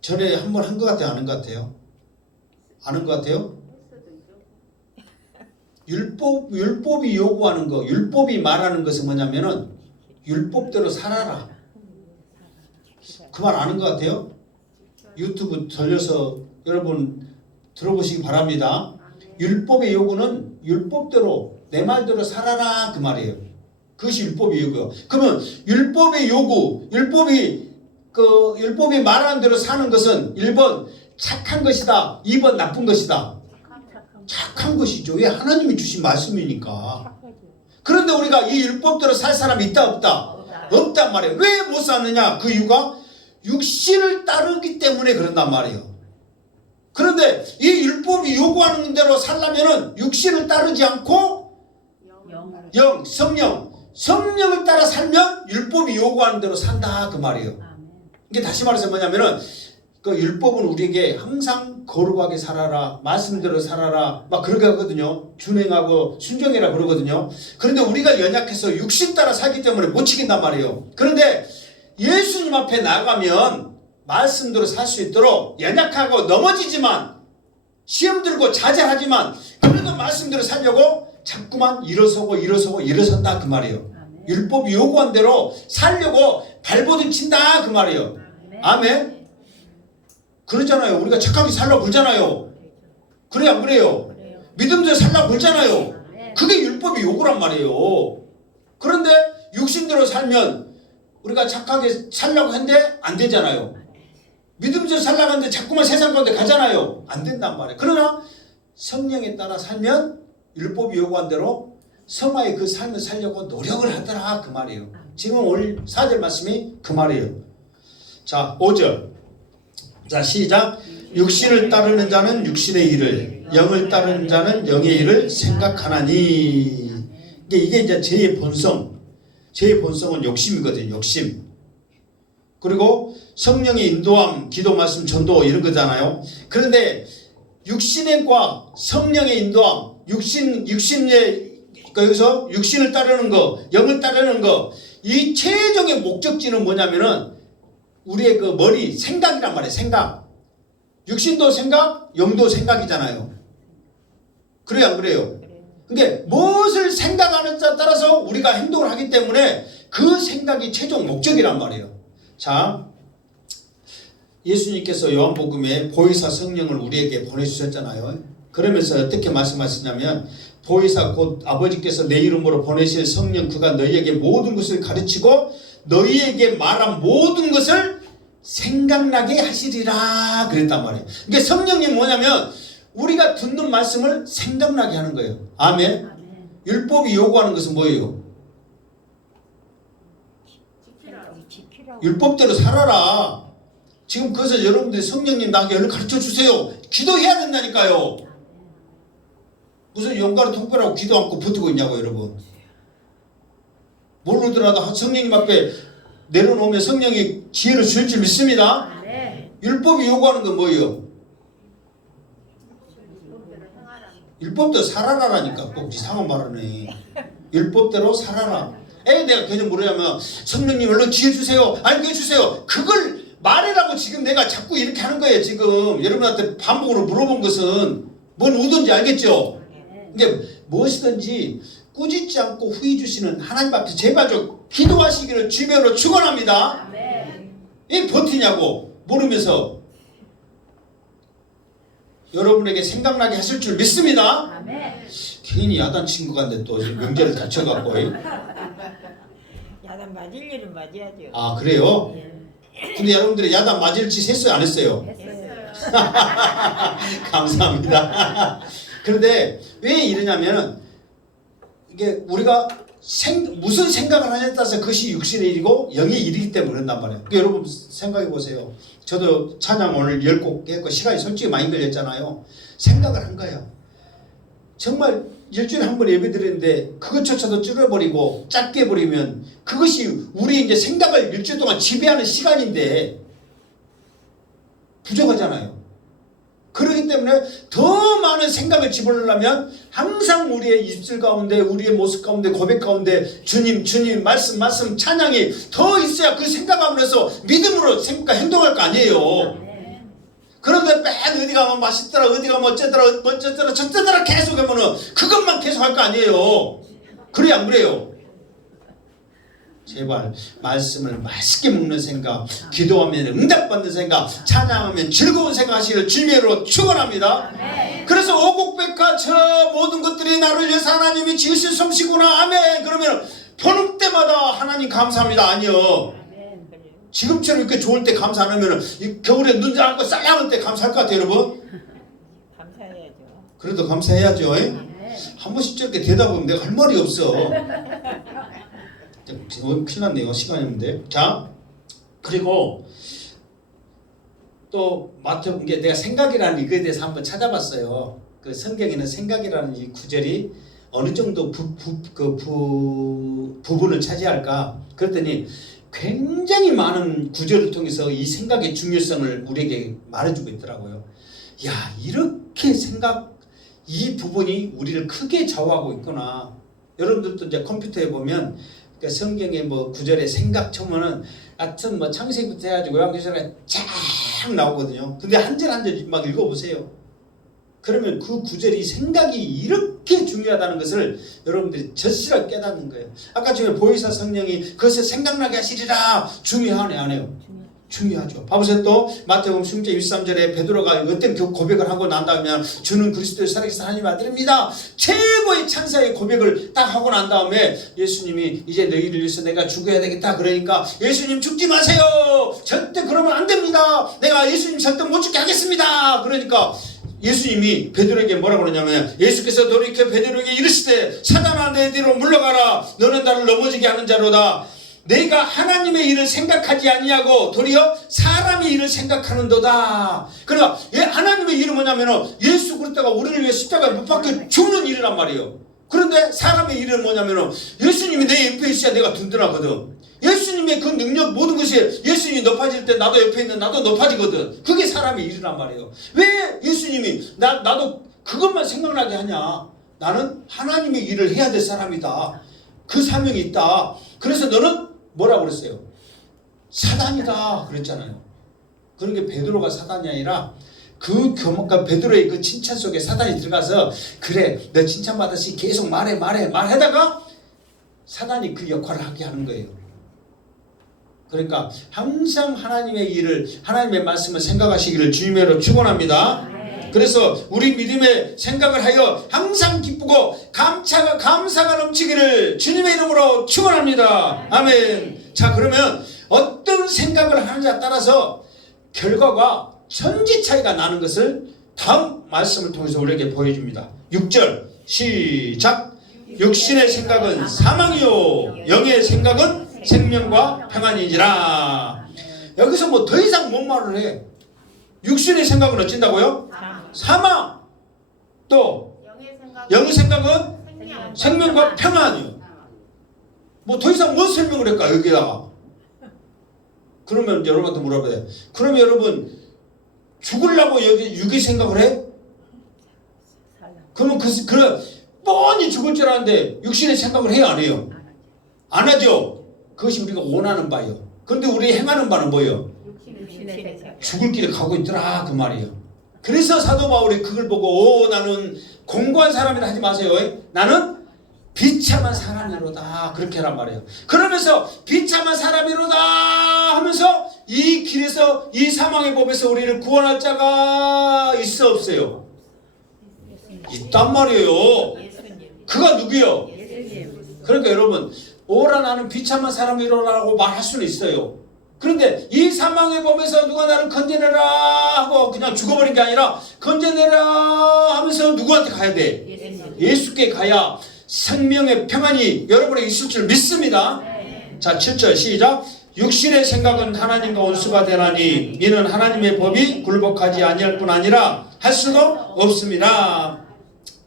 전에 한 번 한 것 같아요? 아는 것 같아요? 아는 것 같아요? 율법이 요구하는 거, 율법이 말하는 것은 뭐냐면은 율법대로 살아라. 그 말 아는 것 같아요? 유튜브 돌려서 여러분 들어보시기 바랍니다. 율법의 요구는 율법대로 내 말대로 살아라 그 말이에요. 그것이 율법의 요구예요. 그러면 율법의 요구, 율법이 말하는 대로 사는 것은 1번 착한 것이다, 2번 나쁜 것이다. 착한 것이죠. 왜? 하나님이 주신 말씀이니까. 그런데 우리가 이 율법대로 살 사람이 있다 없다? 없단 말이에요. 왜 못 사느냐? 그 이유가 육신을 따르기 때문에 그런단 말이에요. 그런데 이 율법이 요구하는 대로 살려면은 육신을 따르지 않고 성령을 따라 살면 율법이 요구하는 대로 산다 그 말이에요. 이게 다시 말해서 뭐냐면은 그 율법은 우리에게 항상 거룩하게 살아라, 말씀대로 살아라 막 그렇게 하거든요. 준행하고 순종해라 그러거든요. 그런데 우리가 연약해서 육신 따라 살기 때문에 못 지킨단 말이에요. 그런데 예수님 앞에 나가면 말씀대로 살 수 있도록 연약하고 넘어지지만 시험 들고 자잘하지만 그래도 말씀대로 살려고 자꾸만 일어선다 그 말이에요. 율법이 요구한 대로 살려고 발버둥 친다 그 말이에요. 아멘. 그러잖아요. 우리가 착하게 살려고 그러잖아요. 그래 안 그래요? 믿음대로 살라고 그러잖아요. 그게 율법이 요구란 말이에요. 그런데 육신대로 살면 우리가 착하게 살려고 했는데 안 되잖아요. 믿음대로 살려고 하는데 자꾸만 세상 가운데 가잖아요. 안 된단 말이에요. 그러나 성령에 따라 살면 율법이 요구한 대로 성화의 그 삶을 살려고 노력을 하더라 그 말이에요. 지금 오늘 4절 말씀이 그 말이에요. 자 5절 자 시작. 육신을 따르는 자는 육신의 일을, 영을 따르는 자는 영의 일을 생각하나니. 이게 이제 죄의 본성. 죄의 본성은 욕심이거든요. 욕심. 그리고 성령의 인도함, 기도, 말씀, 전도 이런 거잖아요. 그런데 육신과 성령의 인도함, 육신의 여기서 육신을 따르는 거, 영을 따르는 거, 이 최종의 목적지는 뭐냐면은 우리의 그 머리, 생각이란 말이에요. 생각. 육신도 생각, 영도 생각이잖아요. 그래요, 안 그래요? 그러니까 무엇을 생각하는 자에 따라서 우리가 행동을 하기 때문에 그 생각이 최종 목적이란 말이에요. 자, 예수님께서 요한복음에 보혜사 성령을 우리에게 보내주셨잖아요. 그러면서 어떻게 말씀하시냐면 보혜사 곧 아버지께서 내 이름으로 보내실 성령 그가 너희에게 모든 것을 가르치고 너희에게 말한 모든 것을 생각나게 하시리라 그랬단 말이에요. 그러니까 성령님 뭐냐면 우리가 듣는 말씀을 생각나게 하는 거예요. 아멘. 율법이 요구하는 것은 뭐예요? 율법대로 살아라. 지금 그래서 여러분들이 성령님 나에게 얼른 가르쳐 주세요. 기도해야 된다니까요. 무슨 용가를 통별하고 기도 않고 버티고 있냐고 여러분. 모르더라도 성령님 앞에 내려놓으면 성령이 지혜를 주실 줄 믿습니다. 율법이 요구하는 건 뭐예요? 율법대로 살아라라니까. 꼭 이상한 말하네. 율법대로 살아라. 내가 개념 뭐냐면 성령님 얼른 지혜 주세요. 알게 해주세요. 그걸 말해라고 지금 내가 자꾸 이렇게 하는 거예요. 지금 여러분한테 반복으로 물어본 것은 뭔 의도인지 알겠죠? 그러니까 무엇이든지 꾸짖지 않고 후히 주시는 하나님 앞에 제발 좀 기도하시기를 주변으로 축원합니다. 왜 버티냐고 모르면서 여러분에게 생각나게 하실 줄 믿습니다. 괜히 야단 친구 같은데 또 명제를 다쳐갖고. 야단 맞을 일은 맞아야죠. 아 그래요? 근데 여러분들이 야단 맞을 짓 했어요? 안 했어요? 감사합니다. 그런데 왜 이러냐면 이게 우리가 무슨 생각을 하냐에 따라서 그것이 육신의 일이고 영의 일이기 때문에 그런단 말이에요. 그러니까 여러분 생각해 보세요. 저도 찬양 오늘 10곡 했고 시간이 솔직히 많이 걸렸잖아요. 생각을 한 거예요. 정말 일주일에 한 번 예배 드리는데 그것조차도 줄여버리고 짧게 해버리면 그것이 우리 이제 생각을 일주일 동안 지배하는 시간인데 부족하잖아요. 그렇기 때문에 더 많은 생각을 집어넣으려면 항상 우리의 입술 가운데 우리의 모습 가운데 고백 가운데 주님 주님 말씀 찬양이 더 있어야 그 생각하면서 믿음으로 생각과 행동할 거 아니에요. 그런데 맨 어디 가면 맛있더라 어디 가면 어쩌더라 저쩌더라 계속 하면은 그것만 계속 할 거 아니에요. 그래 안 그래요? 제발 말씀을 맛있게 먹는 생각, 기도하면 응답받는 생각, 찬양하면 즐거운 생각 하시기를 주님으로 축원합니다. 그래서 오곡백화 저 모든 것들이 나를 위해서 하나님이 지으신 솜씨구나. 아멘. 그러면 보는 때마다 하나님 감사합니다. 아니요. 지금처럼 이렇게 좋을 때 감사 안 하면 겨울에 눈 잡고 쌀랑할 때 감사할 것 같아요 여러분. 감사해야죠. 그래도 감사해야죠. 한 번씩 저렇게 대답하면 내가 할 말이 없어. 큰일 났네요. 시간이 없는데. 자, 그리고 또 이게 내가 생각이라는 이거에 대해서 한번 찾아봤어요. 그 성경에는 생각이라는 이 구절이 어느 정도 부분을 차지할까? 그랬더니 굉장히 많은 구절을 통해서 이 생각의 중요성을 우리에게 말해주고 있더라고요. 야, 이렇게 이 부분이 우리를 크게 좌우하고 있구나. 여러분들도 이제 컴퓨터에 보면 성경의 뭐 구절에 생각 쳐면은 하여튼 뭐 창세기부터 해가지고 요한계시록에 쫙 나오거든요. 근데 한 절 한 절 막 읽어보세요. 그러면 그 구절이 생각이 이렇게 중요하다는 것을 여러분들이 절실하게 깨닫는 거예요. 아까 전에 보혜사 성령이 그것을 생각나게 하시리라 중요하네 안 해요? 중요하죠. 봐보세요. 또 마태복음 16장 23절에 베드로가 어떤 고백을 하고 난 다음에 주는 그리스도의 살아계신 하나님의 아들입니다. 최고의 찬사의 고백을 딱 하고 난 다음에 예수님이 이제 너희를 위해서 내가 죽어야 되겠다. 그러니까 예수님 죽지 마세요. 절대 그러면 안 됩니다. 내가 예수님 절대 못 죽게 하겠습니다. 그러니까 예수님이 베드로에게 뭐라고 그러냐면 예수께서 돌이켜 베드로에게 이르시되 사단아 내 뒤로 물러가라. 너는 나를 넘어지게 하는 자로다. 내가 하나님의 일을 생각하지 아니하고 도리어 사람의 일을 생각하는도다. 그러니까 하나님의 일은 뭐냐면 예수 그리스도가 우리를 위해 십자가에 못 박혀 죽는 일이란 말이에요. 그런데 사람의 일은 뭐냐면 예수님이 내 옆에 있어야 내가 든든하거든. 예수님의 그 능력 모든 것이 예수님이 높아질 때 나도 옆에 있는 나도 높아지거든. 그게 사람의 일이란 말이에요. 왜 예수님이 나도 그것만 생각나게 하냐. 나는 하나님의 일을 해야 될 사람이다. 그 사명이 있다. 그래서 너는 뭐라고 그랬어요? 사단이다 그랬잖아요. 그러니까 베드로가 사단이 아니라 그 교만과 베드로의 그 칭찬 속에 사단이 들어가서 그래 너 칭찬받았으니 계속 말하다가 사단이 그 역할을 하게 하는 거예요. 그러니까 항상 하나님의 일을 하나님의 말씀을 생각하시기를 주님으로 축원합니다. 그래서 우리 믿음의 생각을 하여 항상 기쁘고 감사가 넘치기를 주님의 이름으로 축원합니다. 아멘. 자, 그러면 어떤 생각을 하느냐에 따라서 결과가 천지 차이가 나는 것을 다음 말씀을 통해서 우리에게 보여줍니다. 6절 시작. 육신의 생각은 사망이요 영의 생각은 생명과 평안이니라. 여기서 뭐 더 이상 뭔 말을 해. 육신의 생각은 어쩐다고요? 사망. 또 영의 생각은 생명과 평안이요. 뭐 더 이상 뭔 설명을 할까 여기다가. 그러면 여러분한테 물어봐요. 그러면 여러분 죽으려고 여기 육의 생각을 해? 그러면 그래 뻔히 죽을 줄 아는데 육신의 생각을 해요 안 해요? 안 하죠. 그것이 우리가 원하는 바예요. 그런데 우리 행하는 바는 뭐예요? 죽을 길에 가고 있더라 그 말이에요. 그래서 사도 바울이 그걸 보고 나는 공고한 사람이라 하지 마세요. 나는 비참한 사람이로다 그렇게 하란 말이에요. 그러면서 비참한 사람이로다 하면서 이 길에서 이 사망의 법에서 우리를 구원할 자가 있어 없어요? 있단 말이에요. 그가 누구요? 그러니까 여러분 오라 나는 비참한 사람이로라고 말할 수는 있어요. 그런데 이 사망의 법에서 누가 나를 건져내라 하고 그냥 죽어버린 게 아니라 건져내라 하면서 누구한테 가야 돼? 예수께 가야 생명의 평안이 여러분에게 있을 줄 믿습니다. 자 7절 시작. 육신의 생각은 하나님과 원수가 되나니 이는 하나님의 법이 굴복하지 아니할 뿐 아니라 할 수도 없습니다.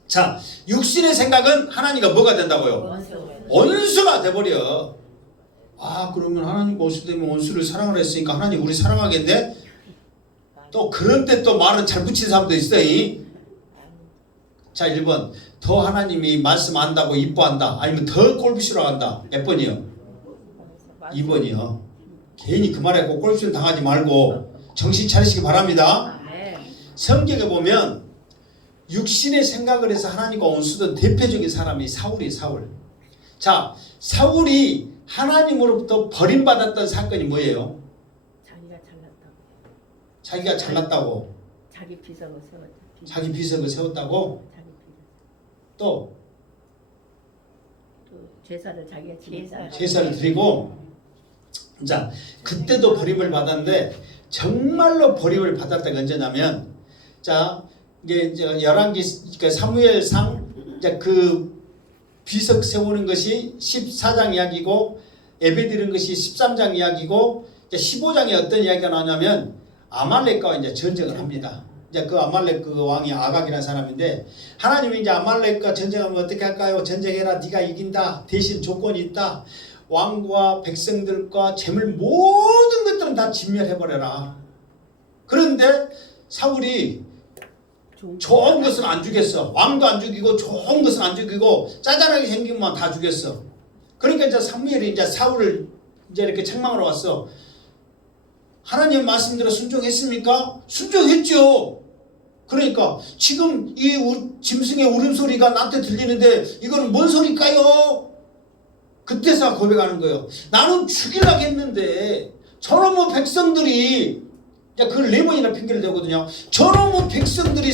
자 육신의 생각은 하나님과 뭐가 된다고요? 원수가 돼버려. 아 그러면 하나님 원수 되면 원수를 사랑을 했으니까 하나님 우리 사랑하겠네? 또 그런데 또 말은 잘 붙인 사람도 있어. 자 1번 더 하나님이 말씀 안다고 이뻐한다 아니면 더 꼴보기 싫어한다. 몇 번이요? 2번이요. 괜히 그 말에 꼭 꼴보기 당하지 말고 정신 차리시기 바랍니다. 성경에 보면 육신의 생각을 해서 하나님과 원수된 대표적인 사람이 사울이에요. 사울. 자 사울이 하나님으로부터 버림받았던 사건이 뭐예요? 자기가 잘났다고. 자기 비석을 세웠다. 자기 비석을 세웠다고. 또 제사를 자기가 지냈다. 제사를 드리고. 자 그때도 버림을 받았는데 정말로 버림을 받았던 게 언제냐면 자 이게 열왕기 사무엘상 이제 그 비석 세우는 것이 14장 이야기고 예배 드리는 것이 13장 이야기고 이제 15장에 어떤 이야기가 나오냐면 아말렉과 이제 전쟁을 합니다. 이제 그 아말렉 그 왕이 아각이라는 사람인데 하나님이 이제 아말렉과 전쟁하면 어떻게 할까요? 전쟁해라 네가 이긴다. 대신 조건이 있다. 왕과 백성들과 재물 모든 것들은 다 진멸해버려라. 그런데 사울이 좋은 것은 안 죽였어. 왕도 안 죽이고 좋은 것은 안 죽이고 짜잘하게 생긴 것만 다 죽였어. 그러니까 이제 사무엘이 이제 사울을 이제 이렇게 책망하러 왔어. 하나님의 말씀대로 순종했습니까? 순종했죠. 그러니까 지금 이 짐승의 울음소리가 나한테 들리는데 이거는 뭔 소리일까요? 그때서 고백하는 거예요. 나는 죽이려고 했는데 저놈의 백성들이 그걸 네 번이나 핑계를 대거든요. 저놈의 백성들이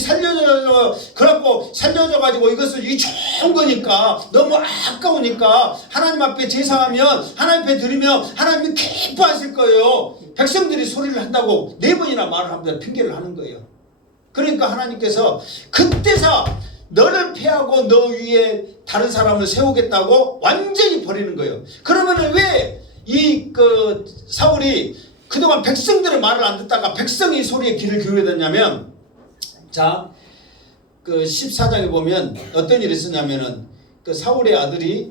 그래갖고 살려줘가지고 이것을 이 좋은 거니까 너무 아까우니까 하나님 앞에 제사하면 하나님 앞에 드리면 하나님이 기뻐하실 거예요. 백성들이 소리를 한다고 네 번이나 말을 합니다. 핑계를 하는 거예요. 그러니까 하나님께서 그때서 너를 패하고 너 위에 다른 사람을 세우겠다고 완전히 버리는 거예요. 그러면은 왜 사울이 그동안 백성들의 말을 안 듣다가 백성이 소리에 귀를 기울여 됐냐면, 자, 14장에 보면 어떤 일이 있었냐면은 사울의 아들이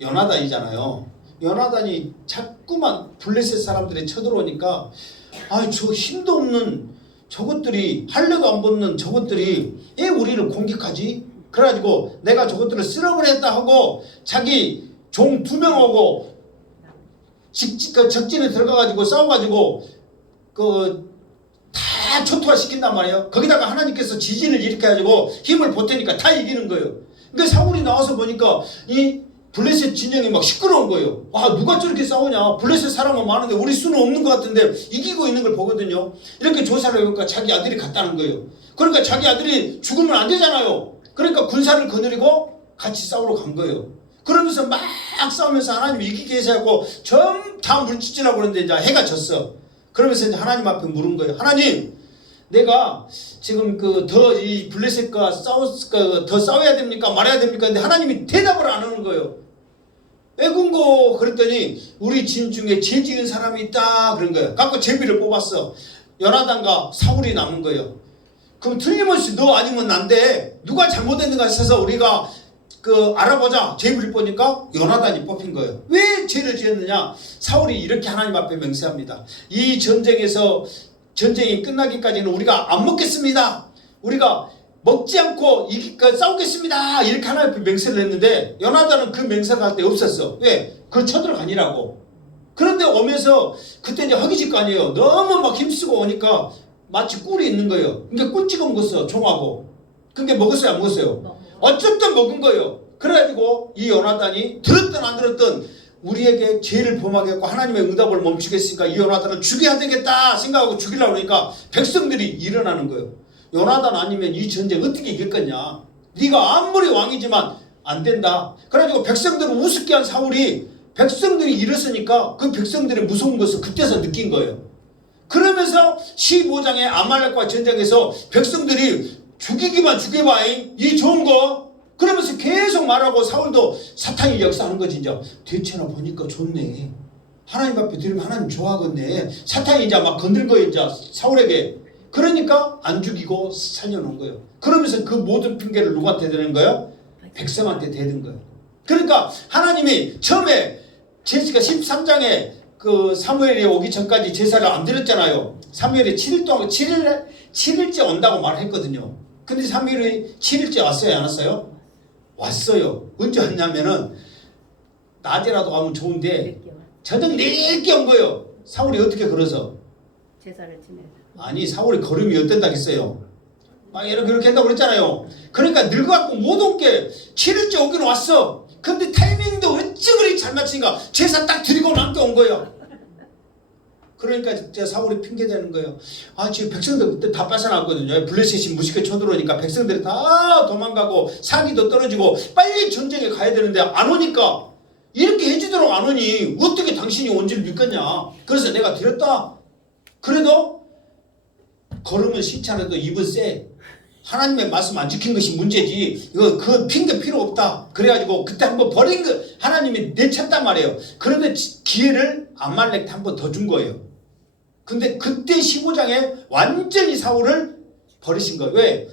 요나단이잖아요. 요나단이 자꾸만 블레셋 사람들이 쳐들어오니까 저 힘도 없는 저것들이 할례도 안 벗는 저것들이 왜 우리를 공격하지? 그래가지고 내가 저것들을 쓸어버렸다 하고 자기 종 2명하고 적진에 들어가가지고 싸워가지고 다 초토화 시킨단 말이에요. 거기다가 하나님께서 지진을 일으켜가지고 힘을 보태니까 다 이기는 거예요. 그러니까 사울이 나와서 보니까 이 블레셋 진영이 막 시끄러운 거예요. 누가 저렇게 싸우냐? 블레셋 사람은 많은데 우리 수는 없는 것 같은데 이기고 있는 걸 보거든요. 이렇게 조사를 해보니까 자기 아들이 갔다는 거예요. 그러니까 자기 아들이 죽으면 안 되잖아요. 그러니까 군사를 거느리고 같이 싸우러 간 거예요. 그러면서 막 싸우면서 하나님 이기게 해서하고 다 물질질하고 그러는데 이제 해가 졌어. 그러면서 이제 하나님 앞에 물은 거예요. 하나님, 내가 지금 이 블레셋과 더 싸워야 됩니까? 말해야 됩니까? 근데 하나님이 대답을 안 하는 거예요. 왜 군고? 그랬더니 우리 진 중에 죄 지은 사람이 있다 그런 거예요. 갖고 제비를 뽑았어. 요나단과 사울이 남은 거예요. 그럼 틀림없이 너 아니면 난데 누가 잘못했는가 해서 우리가 알아보자. 제비를 보니까 요나단이 뽑힌 거예요. 왜 죄를 지었느냐? 사울이 이렇게 하나님 앞에 맹세합니다. 이 전쟁이 끝나기까지는 우리가 안 먹겠습니다. 우리가 먹지 않고 싸우겠습니다. 이렇게 하나님 앞에 맹세를 했는데 요나단은 그 맹세를 할 때 없었어. 왜? 쳐들어가니라고. 그런데 오면서 그때 이제 허기질 거 아니에요. 너무 막 힘쓰고 오니까 마치 꿀이 있는 거예요. 그러니까 꿀 찍어 먹었어. 종하고. 그게 먹었어요? 안 먹었어요? 어쨌든 먹은 거예요. 그래가지고 이 요나단이 들었든 안 들었든 우리에게 죄를 범하게 했고 하나님의 응답을 멈추겠으니까 이 요나단을 죽여야 되겠다 생각하고 죽이려고 그러니까 백성들이 일어나는 거예요. 요나단 아니면 이 전쟁 어떻게 이길 거냐? 네가 아무리 왕이지만 안 된다. 그래가지고 백성들을 우습게 한 사울이 백성들이 일었으니까 그 백성들의 무서운 것을 그때서 느낀 거예요. 그러면서 15장의 아말렉과 전쟁에서 백성들이 죽이기만 죽여봐 이 좋은 거 그러면서 계속 말하고 사울도 사탄이 역사하는 거지. 이제 대체나 보니까 좋네. 하나님 앞에 드리면 하나님 좋아하겠네. 사탄이 이제 막 건들 거예요. 이제 사울에게. 그러니까 안 죽이고 살려놓은 거예요. 그러면서 그 모든 핑계를 누구한테 대는 거예요? 백성한테 대는 거예요. 그러니까 하나님이 처음에 제시가 13장에 사무엘이 오기 전까지 제사를 안 드렸잖아요. 사무엘이 7일째 온다고 말했거든요. 근데 사무엘이 7일째 왔어요? 안 왔어요? 왔어요. 언제 왔냐면은 낮에라도 가면 좋은데 저녁 늦게 온 거예요. 사울이 어떻게 걸어서? 제사를 지내서. 아니 사울이 걸음이 어땠다겠어요? 막 이렇게 한다고 그랬잖아요. 그러니까 늙어갖고 못 온 게 7일째 오긴 왔어. 근데 타이밍도 어찌 그리 잘 맞추니까 제사 딱 드리고 남게 온 거예요. 그러니까 이제 사울이 핑계대는 거예요. 지금 백성들 그때 다 뺏어놨거든요. 블레셋이 무식해 쳐들어오니까 백성들이 다 도망가고 사기도 떨어지고 빨리 전쟁에 가야 되는데 안 오니까 이렇게 해주도록 안 오니 어떻게 당신이 온 줄 믿겠냐. 그래서 내가 드렸다. 그래도 걸으면 시차라도 입은 쎄. 하나님의 말씀 안 지킨 것이 문제지. 그 핑계 필요 없다. 그래가지고 그때 한번 버린 거 하나님이 내쳤단 말이에요. 그런데 기회를 아말렉한테 한번 더 준 거예요. 근데 그때 15장에 완전히 사울을 버리신 거예요. 왜?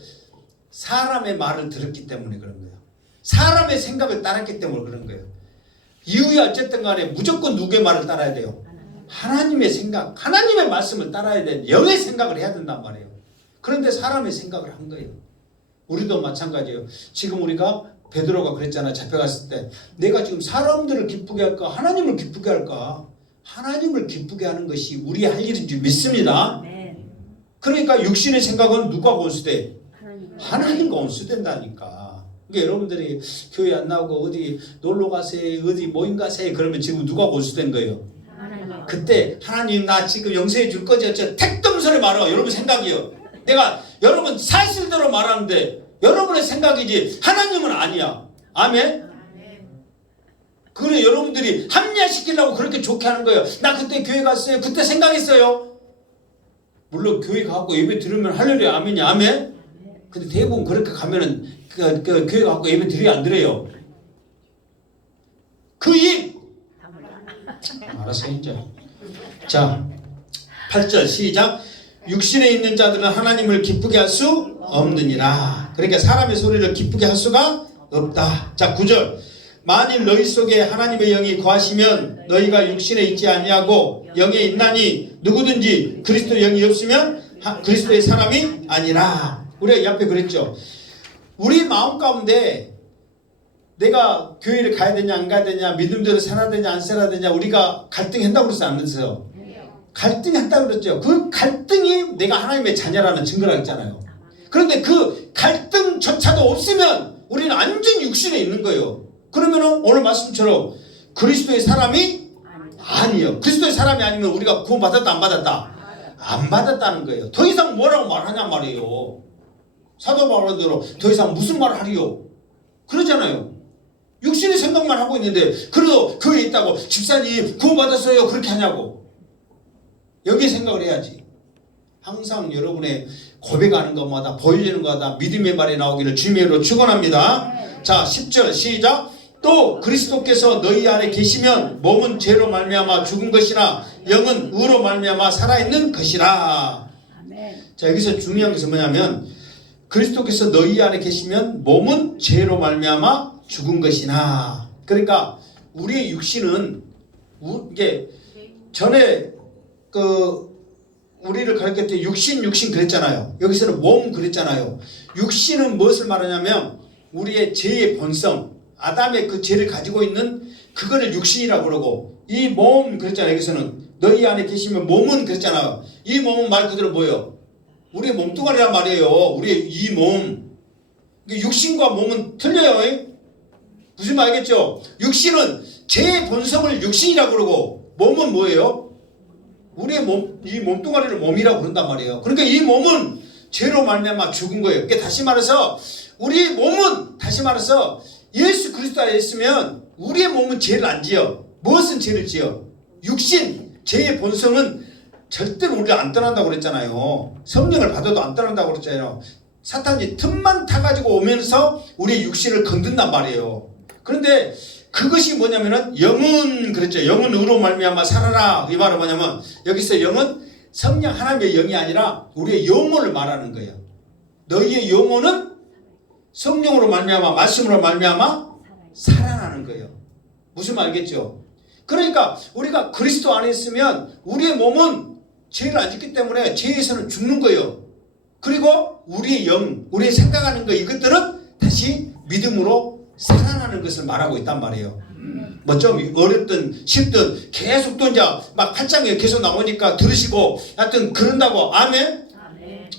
사람의 말을 들었기 때문에 그런 거예요. 사람의 생각을 따랐기 때문에 그런 거예요. 이후에 어쨌든 간에 무조건 누구의 말을 따라야 돼요? 하나님의 생각, 하나님의 말씀을 따라야 돼. 영의 생각을 해야 된단 말이에요. 그런데 사람의 생각을 한 거예요. 우리도 마찬가지예요. 지금 우리가 베드로가 그랬잖아요. 잡혀갔을 때 내가 지금 사람들을 기쁘게 할까 하나님을 기쁘게 할까? 하나님을 기쁘게 하는 것이 우리 할 일인 줄 믿습니다. 그러니까 육신의 생각은 누가 원수돼? 하나님과 원수된다니까. 그러니까 여러분들이 교회 안 나오고 어디 놀러 가세요, 어디 모임 가세요 그러면 지금 누가 원수된 거예요? 그때 하나님 나 지금 용서해 줄 거지? 택도 소리 말아. 여러분 생각이요. 내가 여러분 사실대로 말하는데 여러분의 생각이지 하나님은 아니야. 아멘? 그래 여러분들이 합리화시키려고 그렇게 좋게 하는 거예요. 나 그때 교회 갔어요. 그때 생각했어요. 물론 교회 가고 예배 들으면 할렐루야 아멘이 아멘. 근데 대부분 그렇게 가면은 그 교회 가고 예배 드려야 안 드려요. 그 입. 알았어 이제. 자 8절 시작. 육신에 있는 자들은 하나님을 기쁘게 할 수 없느니라. 그러니까 사람의 소리를 기쁘게 할 수가 없다. 자 9절. 만일 너희 속에 하나님의 영이 거하시면 너희가 육신에 있지 아니하고 영에 있나니 누구든지 그리스도 영이 없으면 그리스도의 사람이 아니라. 우리가 이 앞에 그랬죠. 우리 마음 가운데 내가 교회를 가야 되냐 안 가야 되냐 믿음대로 살아야 되냐 안 살아야 되냐 우리가 갈등한다고 그러지 않으세요? 갈등한다고 그랬죠. 그 갈등이 내가 하나님의 자녀라는 증거라고 했잖아요. 그런데 그 갈등조차도 없으면 우리는 완전 육신에 있는 거예요. 그러면 오늘 말씀처럼 그리스도의 사람이 아니에요. 그리스도의 사람이 아니면 우리가 구원받았다 안 받았다? 안 받았다는 거예요. 더 이상 뭐라고 말하냐 말이에요. 사도 바울의 대로 더 이상 무슨 말을 하리요? 그러잖아요. 육신의 생각만 하고 있는데 그래도 교회에 있다고 집사님 구원받았어요 그렇게 하냐고. 여기 생각을 해야지. 항상 여러분의 고백하는 것마다 보여지는 것마다 믿음의 말이 나오기를 주님의 이름으로 축원합니다. 자 10절 시작. 또 그리스도께서 너희 안에 계시면 몸은 죄로 말미암아 죽은 것이나 영은 의로 말미암아 살아있는 것이라. 자 여기서 중요한 것은 뭐냐면 그리스도께서 너희 안에 계시면 몸은 죄로 말미암아 죽은 것이나. 그러니까 우리의 육신은 이게 전에 우리를 가르칠 때 육신 그랬잖아요. 여기서는 몸 그랬잖아요. 육신은 무엇을 말하냐면 우리의 죄의 본성, 아담의 그 죄를 가지고 있는 그거를 육신이라고 그러고, 이 몸 그랬잖아요. 여기서는 너희 안에 계시면 몸은 그랬잖아요. 이 몸은 말 그대로 뭐예요? 우리의 몸뚱아리란 말이에요. 우리의 이 몸. 육신과 몸은 틀려요. 무슨 말 알겠죠? 육신은 죄의 본성을 육신이라고 그러고 몸은 뭐예요? 우리의 몸, 이 몸뚱아리를 몸이라고 그런단 말이에요. 그러니까 이 몸은 죄로 말미암아 죽은 거예요. 그러니까 다시 말해서 우리 몸은 다시 말해서 예수 그리스도 안에 있으면 우리의 몸은 죄를 안 지어. 무엇은 죄를 지어? 육신, 죄의 본성은 절대로 우리를 안 떠난다고 그랬잖아요. 성령을 받아도 안 떠난다고 그랬잖아요. 사탄이 틈만 타가지고 오면서 우리의 육신을 건든단 말이에요. 그런데 그것이 뭐냐면은 영은 그랬죠. 영은 의로 말미암아 살아라. 이 말은 뭐냐면 여기서 영은 성령 하나님의 영이 아니라 우리의 영혼을 말하는 거예요. 너희의 영혼은 성령으로 말미암아 말씀으로 말미암아 살아나는 거예요. 무슨 말 알겠죠? 그러니까 우리가 그리스도 안에 있으면 우리의 몸은 죄를 안 짓기 때문에 죄에서는 죽는 거예요. 그리고 우리의 영, 우리의 생각하는 거 이것들은 다시 믿음으로 살아나는 것을 말하고 있단 말이에요. 뭐 좀 어렵든 쉽든 계속 또 이제 막 8장에 계속 나오니까 들으시고 하여튼 그런다고. 아멘?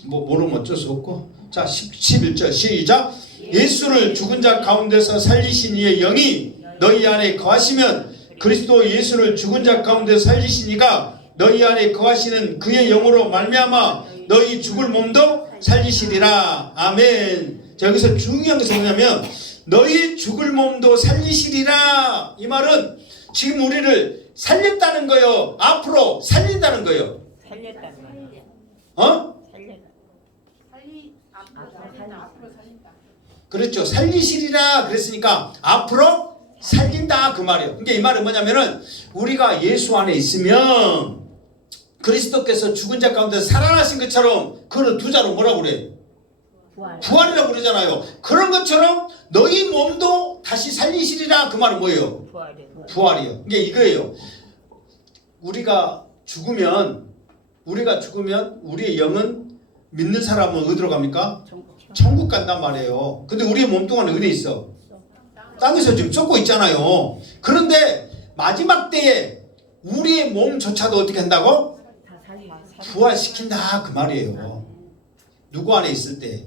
뭐 모르면 어쩔 수 없고. 자 11절 시작. 예수를 죽은 자 가운데서 살리신 이의 영이 너희 안에 거하시면 그리스도 예수를 죽은 자 가운데서 살리신 이가 너희 안에 거하시는 그의 영으로 말미암아 너희 죽을 몸도 살리시리라. 아멘. 자 여기서 중요한 것은 뭐냐면 너희 죽을 몸도 살리시리라. 이 말은 지금 우리를 살렸다는 거예요. 앞으로 살린다는 거예요. 살렸단 말이야. 살렸다. 앞으로 살린다. 그렇죠. 살리시리라 그랬으니까 앞으로 살린다 그 말이에요. 그러니까 이 말은 뭐냐면은 우리가 예수 안에 있으면 그리스도께서 죽은 자 가운데 살아나신 것처럼 그걸 두 자로 뭐라고 그래? 부활이라고 그러잖아요. 그런 것처럼 너희 몸도 다시 살리시리라. 그 말은 뭐예요? 부활이요. 이게 이거예요. 우리가 죽으면 우리의 영은 믿는 사람은 어디로 갑니까? 천국 간단 말이에요. 근데 우리의 몸뚱아리는 어디 있어? 땅에서 지금 쫓고 있잖아요. 그런데 마지막 때에 우리의 몸조차도 어떻게 한다고? 부활시킨다 그 말이에요. 누구 안에 있을 때?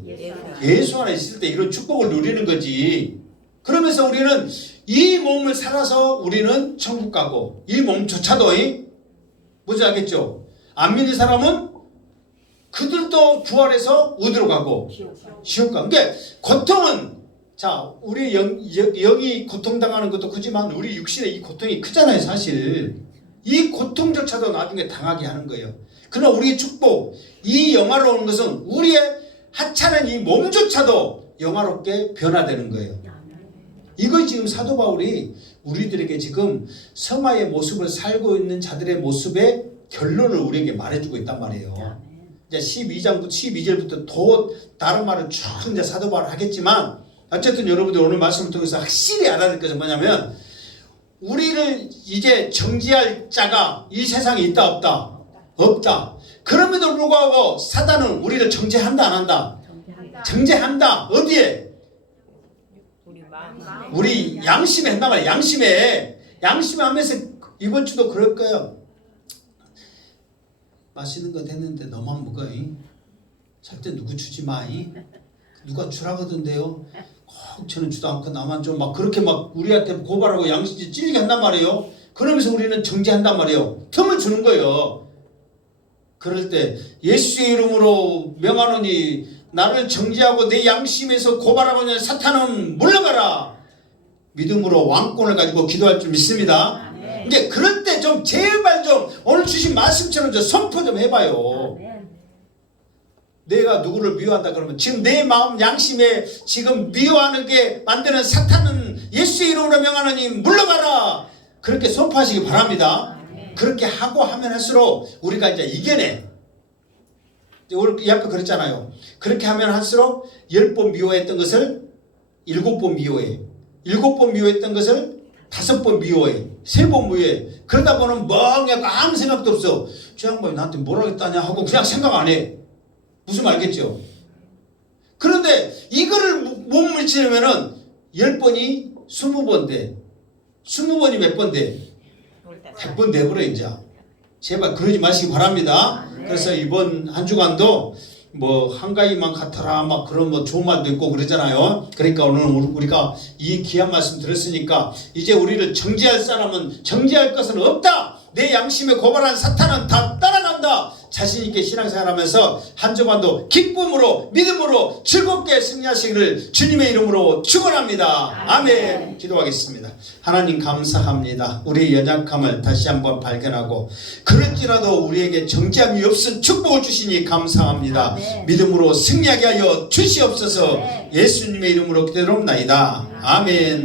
예수 안에 있을 때 이런 축복을 누리는 거지. 그러면서 우리는 이 몸을 살아서 우리는 천국 가고 이 몸조차도 뭔지 알겠죠? 안 믿는 사람은 그들도 부활해서 어디로 가고? 지옥 가. 그러니까 고통은, 자, 우리 영이 고통당하는 것도 크지만 우리 육신의 이 고통이 크잖아요, 사실. 이 고통조차도 나중에 당하게 하는 거예요. 그러나 우리의 축복, 이 영화로운 것은 우리의 하찮은 이 몸조차도 영화롭게 변화되는 거예요. 이거 지금 사도 바울이 우리들에게 지금 성화의 모습을 살고 있는 자들의 모습의 결론을 우리에게 말해주고 있단 말이에요. 이제 12절부터 더 다른 말을 쭉 이제 사도 바울 하겠지만, 어쨌든 여러분들 오늘 말씀을 통해서 확실히 알아야 될 것은 뭐냐면, 우리를 이제 정죄할 자가 이 세상에 있다 없다? 없다. 그럼에도 불구하고 사단은 우리를 정죄한다 안 한다? 정죄한다. 어디에? 우리 마음. 우리 양심에 한단 말이야. 양심에 하면서 이번 주도 그럴 거예요. 맛있는 거 됐는데 너만 먹어. 절대 누구 주지 마. 누가 주라거든요. 꼭 저는 주도 않고 나만 좀 막 그렇게 막 우리한테 고발하고 양심이 찔리게 한단 말이에요. 그러면서 우리는 정죄한단 말이에요. 틈을 주는 거예요. 그럴 때 예수의 이름으로 명하노니 나를 정죄하고 내 양심에서 고발하고 있는 사탄은 물러가라. 믿음으로 왕권을 가지고 기도할 줄 믿습니다. 근데 그럴 때 좀 제발 좀 오늘 주신 말씀처럼 좀 선포 좀 해봐요. 내가 누구를 미워한다 그러면 지금 내 마음 양심에 지금 미워하는 게 만드는 사탄은 예수의 이름으로 명하노니 물러가라. 그렇게 선포하시기 바랍니다. 그렇게 하고 하면 할수록 우리가 이제 이겨내. 오늘 이 앞에 그랬잖아요. 그렇게 하면 할수록 10번 미워했던 것을 7번 미워해. 7번 미워했던 것을 5번 미워해. 3번 미워해. 그러다 보면 멍하고 아무 생각도 없어. 저 양반이 나한테 뭐라 했다냐 하고 그냥 생각 안 해. 무슨 말 알겠죠? 그런데 이거를 못 물치려면은 10번이 20번 돼. 20번이 몇 번 돼? 100번 돼버려 이제. 제발 그러지 마시기 바랍니다. 그래서 이번 한 주간도 뭐 한가위만 같아라 막 그런 뭐 좋은 말도 있고 그러잖아요. 그러니까 오늘 우리가 이 귀한 말씀 들었으니까 이제 우리를 정죄할 사람은 정죄할 것은 없다. 내 양심에 고발한 사탄은 다 따라간다. 자신 있게 신앙생활하면서 한 주간도 기쁨으로 믿음으로 즐겁게 승리하시기를 주님의 이름으로 축원합니다. 아멘. 기도하겠습니다. 하나님 감사합니다. 우리의 연약함을 다시 한번 발견하고 그럴지라도 우리에게 정죄함이 없은 축복을 주시니 감사합니다. 믿음으로 승리하게 하여 주시옵소서. 예수님의 이름으로 기도드립니다. 아멘.